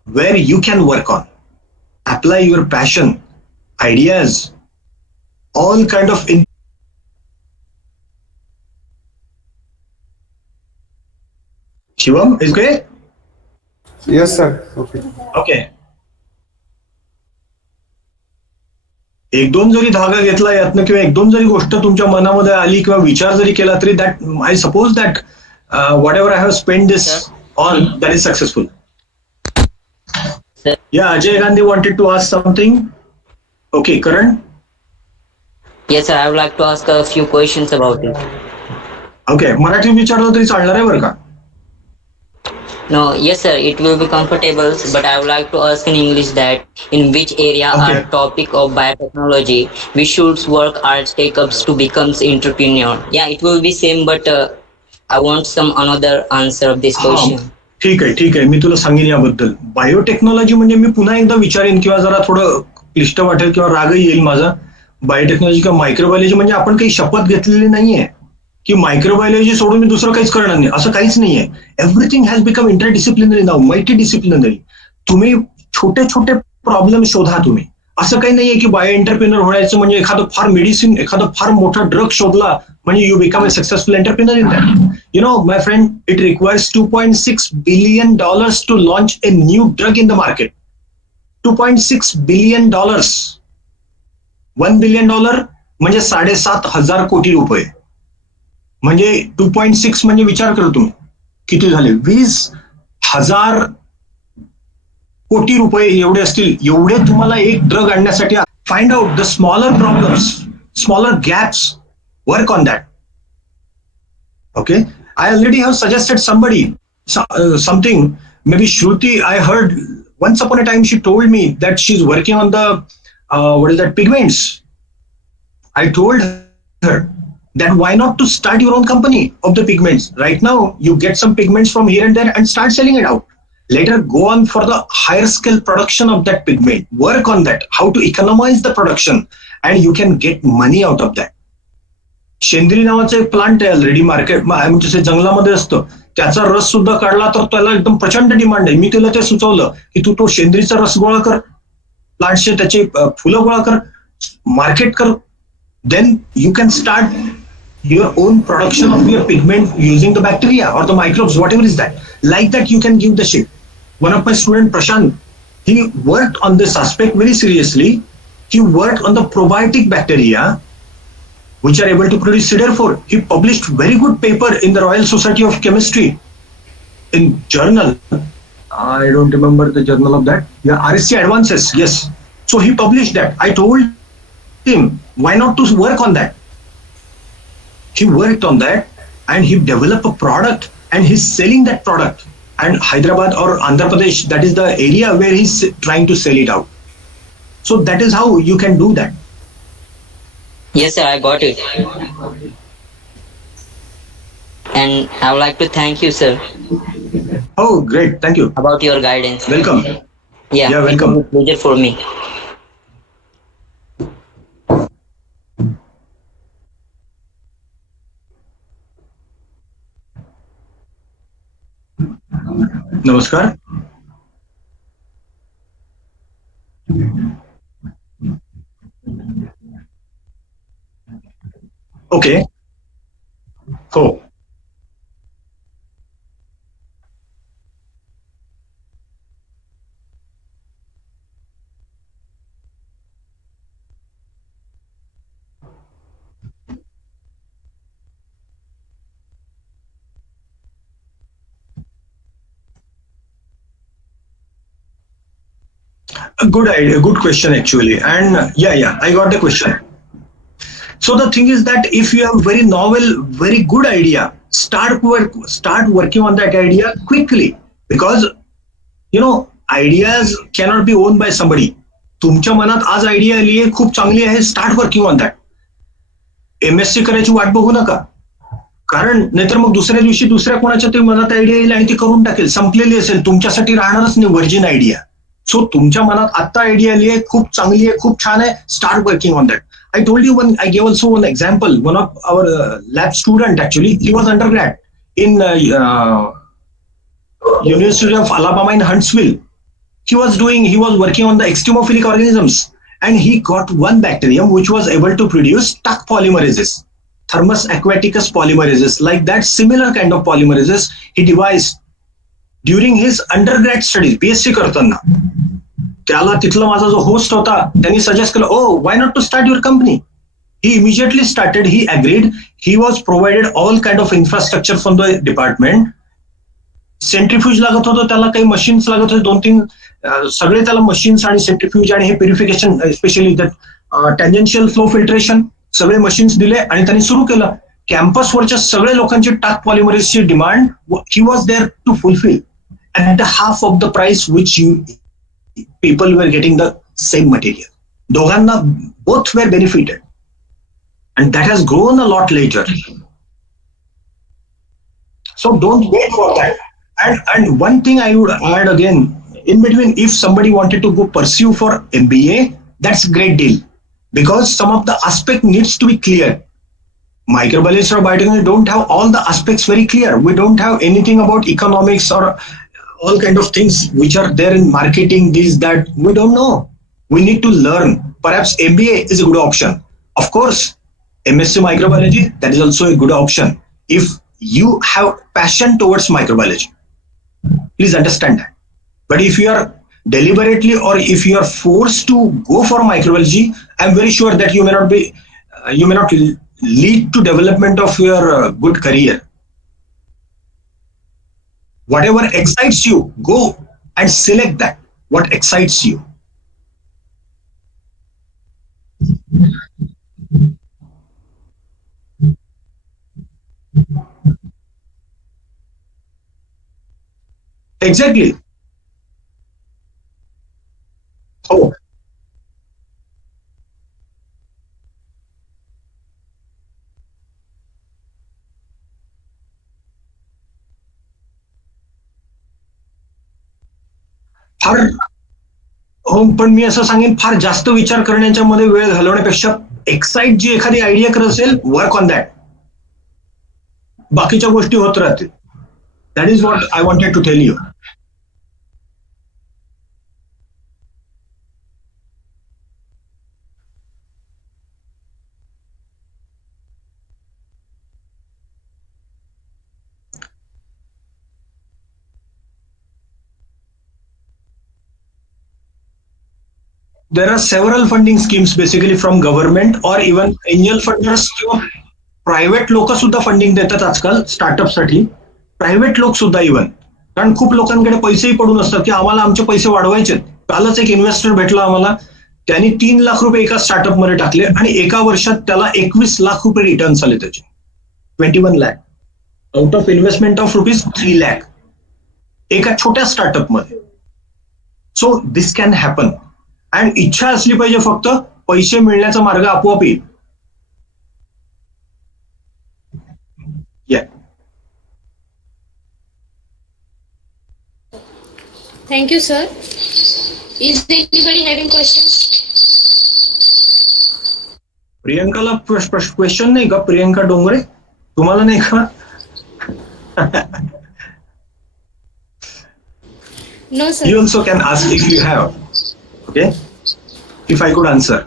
where you can work on. Apply your passion, ideas, all kind of. Shivam, is okay? Yes, sir. Okay. Okay. एक दोन जरी धागा घेतला यातनं किंवा एक दोन जरी गोष्ट तुमच्या मनामध्ये आली किंवा विचार जरी केला तरी that I suppose that whatever I have spend this on that is successful. या Ajay Gandhi wanted to ask something. Okay Karan. Yes, sir. I would like to ask a few questions about it. Okay Marathi विचारलं तरी चालणार आहे बरं का. No, yes, sir. It will be comfortable, but I would like to ask in English that in which area Okay. or topic of biotechnology we should work or take up to become entrepreneur. Yeah, it will be same, but I want some another answer of this question. ठीक आहे मी तुला सांगेन याबद्दल. Biotechnology म्हणजे मी पुन्हा एकदा विचारेन किंवा जरा थोडं क्लिष्ट वाटेल किंवा रागही येईल माझा. बायोटेक्नॉलॉजी किंवा मायक्रोबायोलॉजी म्हणजे आपण काही शपथ घेतलेली नाहीये की मायक्रोबायोलॉजी सोडून मी दुसरं काहीच करणार नाही, असं काहीच नाहीये. Everything has become interdisciplinary now, multi disciplinary. तुम्ही छोटे छोटे प्रॉब्लेम शोधा तुम्ही. असं काही नाहीये की बायो एंटरप्रिनर होण्याचं म्हणजे एखादं फार मेडिसिन, एखादं फार मोठा ड्रग शोधला म्हणजे you become a successful entrepreneur in that. You know my friend, it requires $2.6 billion to launch a new drug in the market. $2.6 billion. $1 billion म्हणजे 7,500 कोटी रुपये. म्हणजे 2.6 म्हणजे विचार करा तुम्ही किती झाले, 20,000 कोटी रुपये एवढे असतील. एवढे तुम्हाला एक ड्रग आणण्यासाठी. Find out the smaller problems, smaller gaps, work on that. Okay, I already have suggested somebody something. May be Shruti, I heard once upon a time she told me that she's working on the what is that, pigments. I told her that why not to start your own company of the pigments. Right now you get some pigments from here and there and start selling it out. Later go on for the higher scale production of that pigment. Work on that, how to economize the production, and you can get money out of that. शेंद्री नावाचं एक plant आहे already market म्हणजे जंगलामध्ये असतं. त्याचा रस सुद्धा काढला तर त्याला एकदम प्रचंड डिमांड आहे. मी तिला ते सुचवलं की तू तो शेंद्रीचा रस गोळा कर, प्लांटचे त्याचे फुलं गोळा कर, मार्केट कर. Then you can start your own production of your pigment using the bacteria or the microbes, whatever is that. Like that you can give the shape. One of my student, Prashant, he worked on this aspect very seriously. He worked on the probiotic bacteria which are able to produce CIDR4. He published very good paper in the Royal Society of Chemistry in journal. I don't remember the journal of that. Yeah, RSC Advances. Yes. So he published that. I told him, why not to work on that? He worked on that and he developed a product and he's selling that product. And Hyderabad or Andhra Pradesh, that is the area where he's trying to sell it out. So that is how you can do that. Yes, sir, I got it. And I would like to thank you, sir. Oh, great. Thank you. About your guidance. Welcome. Yeah, welcome. It was a pleasure for me. नमस्कार. Okay. हो. A good idea, good question actually. And I got the question. So the thing is that if you have very novel, very good idea, start working on that idea quickly, because you know ideas cannot be owned by somebody. तुमच्या मनात आज idea आली आहे, खूप चांगली आहे, start working on that. MSc करायची वाट बघू नका, कारण नाहीतर मग दुसऱ्या दिवशी दुसऱ्या कोणाच्या तरी मनात आयडिया येईल आणि ती करून टाकेल, संपलेली असेल, तुमच्यासाठी राहणारच नाही व्हर्जिन आयडिया. सो तुमच्या मनात आता आयडिया आली आहे, खूप चांगली आहे, खूप छान आहे, start working on that. I told you I gave also one example. One of our lab student, actually, he was undergrad in University of Alabama in Huntsville. He was working on the extremophilic organisms, and he got one bacterium which was able to produce tuck polymerases, Thermus aquaticus polymerases, like that similar kind of polymerases he devised during his undergrad studies, BSc kartana. त्याला तिथला माझा जो host होता त्यांनी suggest केलं, oh why not to start your company. He immediately started, he agreed, he was provided all kind of infrastructure from the department. सेंट्रिफ्यूज लागत होतं त्याला, काही मशीन्स लागत होते 2-3, सगळे त्याला मशीन्स आणि सेंट्रिफ्यूज आणि हे purification, specially tangential flow filtration, सगळे मशीन्स दिले आणि त्यांनी सुरू केलं. कॅम्पसवरच्या सगळ्या लोकांची टाक पॉलिमरेजची demand he was there to fulfil at the half of the price which you people were getting the same material. दोघांना both were benefited. And that has grown a lot later. So don't wait for that. And one thing I would add again, in between, if somebody wanted to go pursue for MBA, that's a great deal. Because some of the aspect needs to be clear. Microbiology or biotechnology don't have all the aspects very clear. We don't have anything about economics or all kind of things which are there in marketing, this, that. We don't know. We need to learn. Perhaps MBA is a good option. Of course, MSc microbiology, that is also a good option if you have passion towards microbiology. Please understand that. But if you are deliberately or if you are forced to go for microbiology, I am very sure that you may not lead to development of your good career. Whatever excites you, go and select that. What excites you. Exactly. Oh. फार हो, पण मी असं सांगेन, फार जास्त विचार करण्याच्या मध्ये वेळ घालवण्यापेक्षा excite जी एखादी आयडिया करत असेल, वर्क ऑन दॅट. बाकीच्या गोष्टी होत राहतील. That is what I wanted to tell you. There are several funding schemes basically from government or even angel funders किंवा प्रायव्हेट लोक सुद्धा फंडिंग देतात आजकाल स्टार्टअप साठी. प्रायव्हेट लोक सुद्धा इव्हन, कारण खूप लोकांकडे पैसेही पडून असतात की आम्हाला आमचे पैसे वाढवायचे. कालच एक इन्व्हेस्टर भेटला आम्हाला, त्यांनी 3 लाख रुपये एका स्टार्टअप मध्ये टाकले आणि एका वर्षात त्याला 21 लाख रुपये रिटर्न्स आले त्याचे. 21 lakh out of investment of ₹3 lakh एका छोट्या स्टार्टअप मध्ये. So this can happen. And इच्छा असली पाहिजे, फक्त पैसे मिळण्याचा मार्ग आपोआप येईल. Thank you, sir. Is anybody having questions? प्रियंकाला क्वेश्चन नाही का? प्रियंका डोंगरे, तुम्हाला नाही का? No, sir. You also can ask if you have. Okay? If I could answer.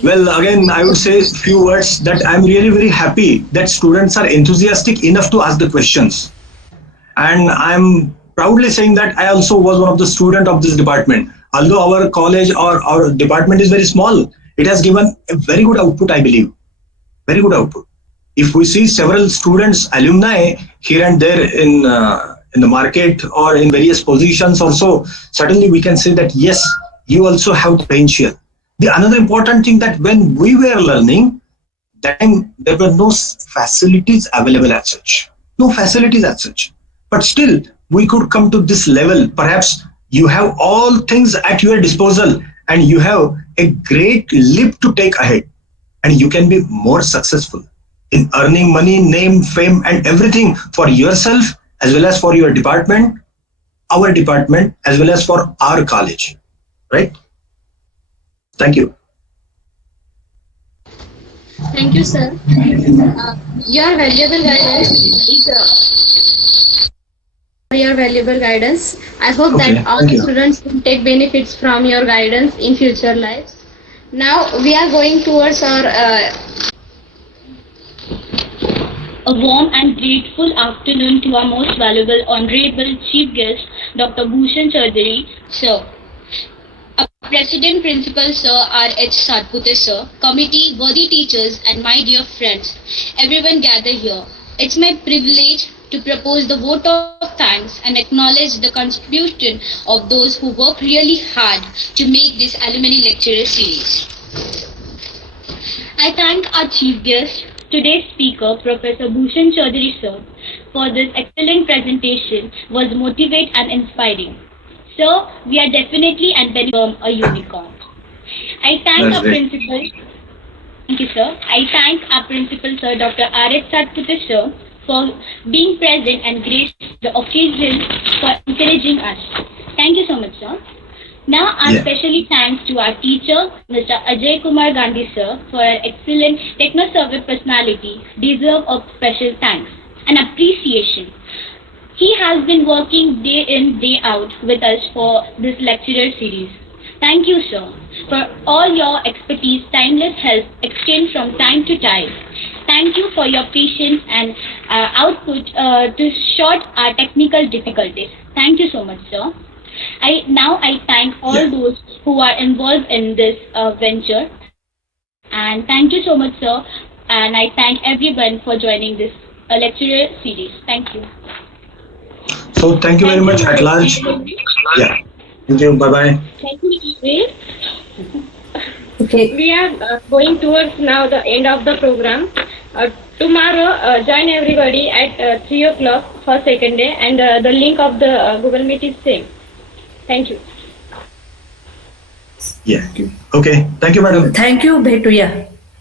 Well, again, I would say a few words that I'm really very happy that students are enthusiastic enough to ask the questions. And I'm proudly saying that I also was one of the student of this department. Although our college or our department is very small, it has given a very good output, I believe. Very good output. If we see several students, alumni here and there in the market or in various positions also, certainly we can say that yes, you also have potential. The another important thing that when we were learning, that time there were no facilities available as such. No facilities as such. But still, we could come to this level. Perhaps you have all things at your disposal and you have a great leap to take ahead. And you can be more successful in earning money, name, fame, and everything for yourself as well as for your department, our department, as well as for our college. Right? Thank you. Thank you, sir. Your valuable guidance your valuable guidance. I hope that all the students will take benefits from your guidance in future lives. Now we are going towards our A warm and grateful afternoon to our most valuable Honorable Chief Guest, Dr. Bhushan Chaudhary, Sir. Our President Principal Sir R.H. Satpute Sir, committee, worthy teachers and my dear friends, everyone gathered here. It's my privilege to propose the vote of thanks and acknowledge the contribution of those who work really hard to make this alumni lecturer series. I thank our chief guest, today's speaker, Professor Bhushan Chaudhary Sir, for this excellent presentation, was motivating and inspiring. Sir, we are definitely and become a unicorn. I thank our principal. Thank you, sir. I thank our principal, sir, Dr. R.H. Satpute, sir, for being present and grace the occasion for encouraging us. Thank you so much, sir. Now, our specially thanks to our teacher, Mr. Ajay Kumar Gandhi, sir, for an excellent techno-service personality, deserve of special thanks and appreciation. He has been working day in, day out with us for this lecturer series. Thank you, sir, for all your expertise, timeless help exchanged from time to time. Thank you for your patience and output to sort our technical difficulties. Thank you so much, sir. I thank all those who are involved in this venture. And thank you so much, sir. And I thank everyone for joining this lecturer series. Thank you. So thank you very much at large. Yeah. Thank you. Bye-bye. Thank you. Okay. We are going towards now the end of the program. Tomorrow, join everybody at 3 o'clock for second day, and the link of the Google Meet is same. Thank you. Yeah. Okay. Thank you, madam. Thank you, भेटूया.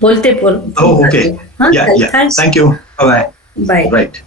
बोलते बोल. Oh, okay. हाँ, Yeah. thanks. Thank you. Bye-bye. Bye. Right.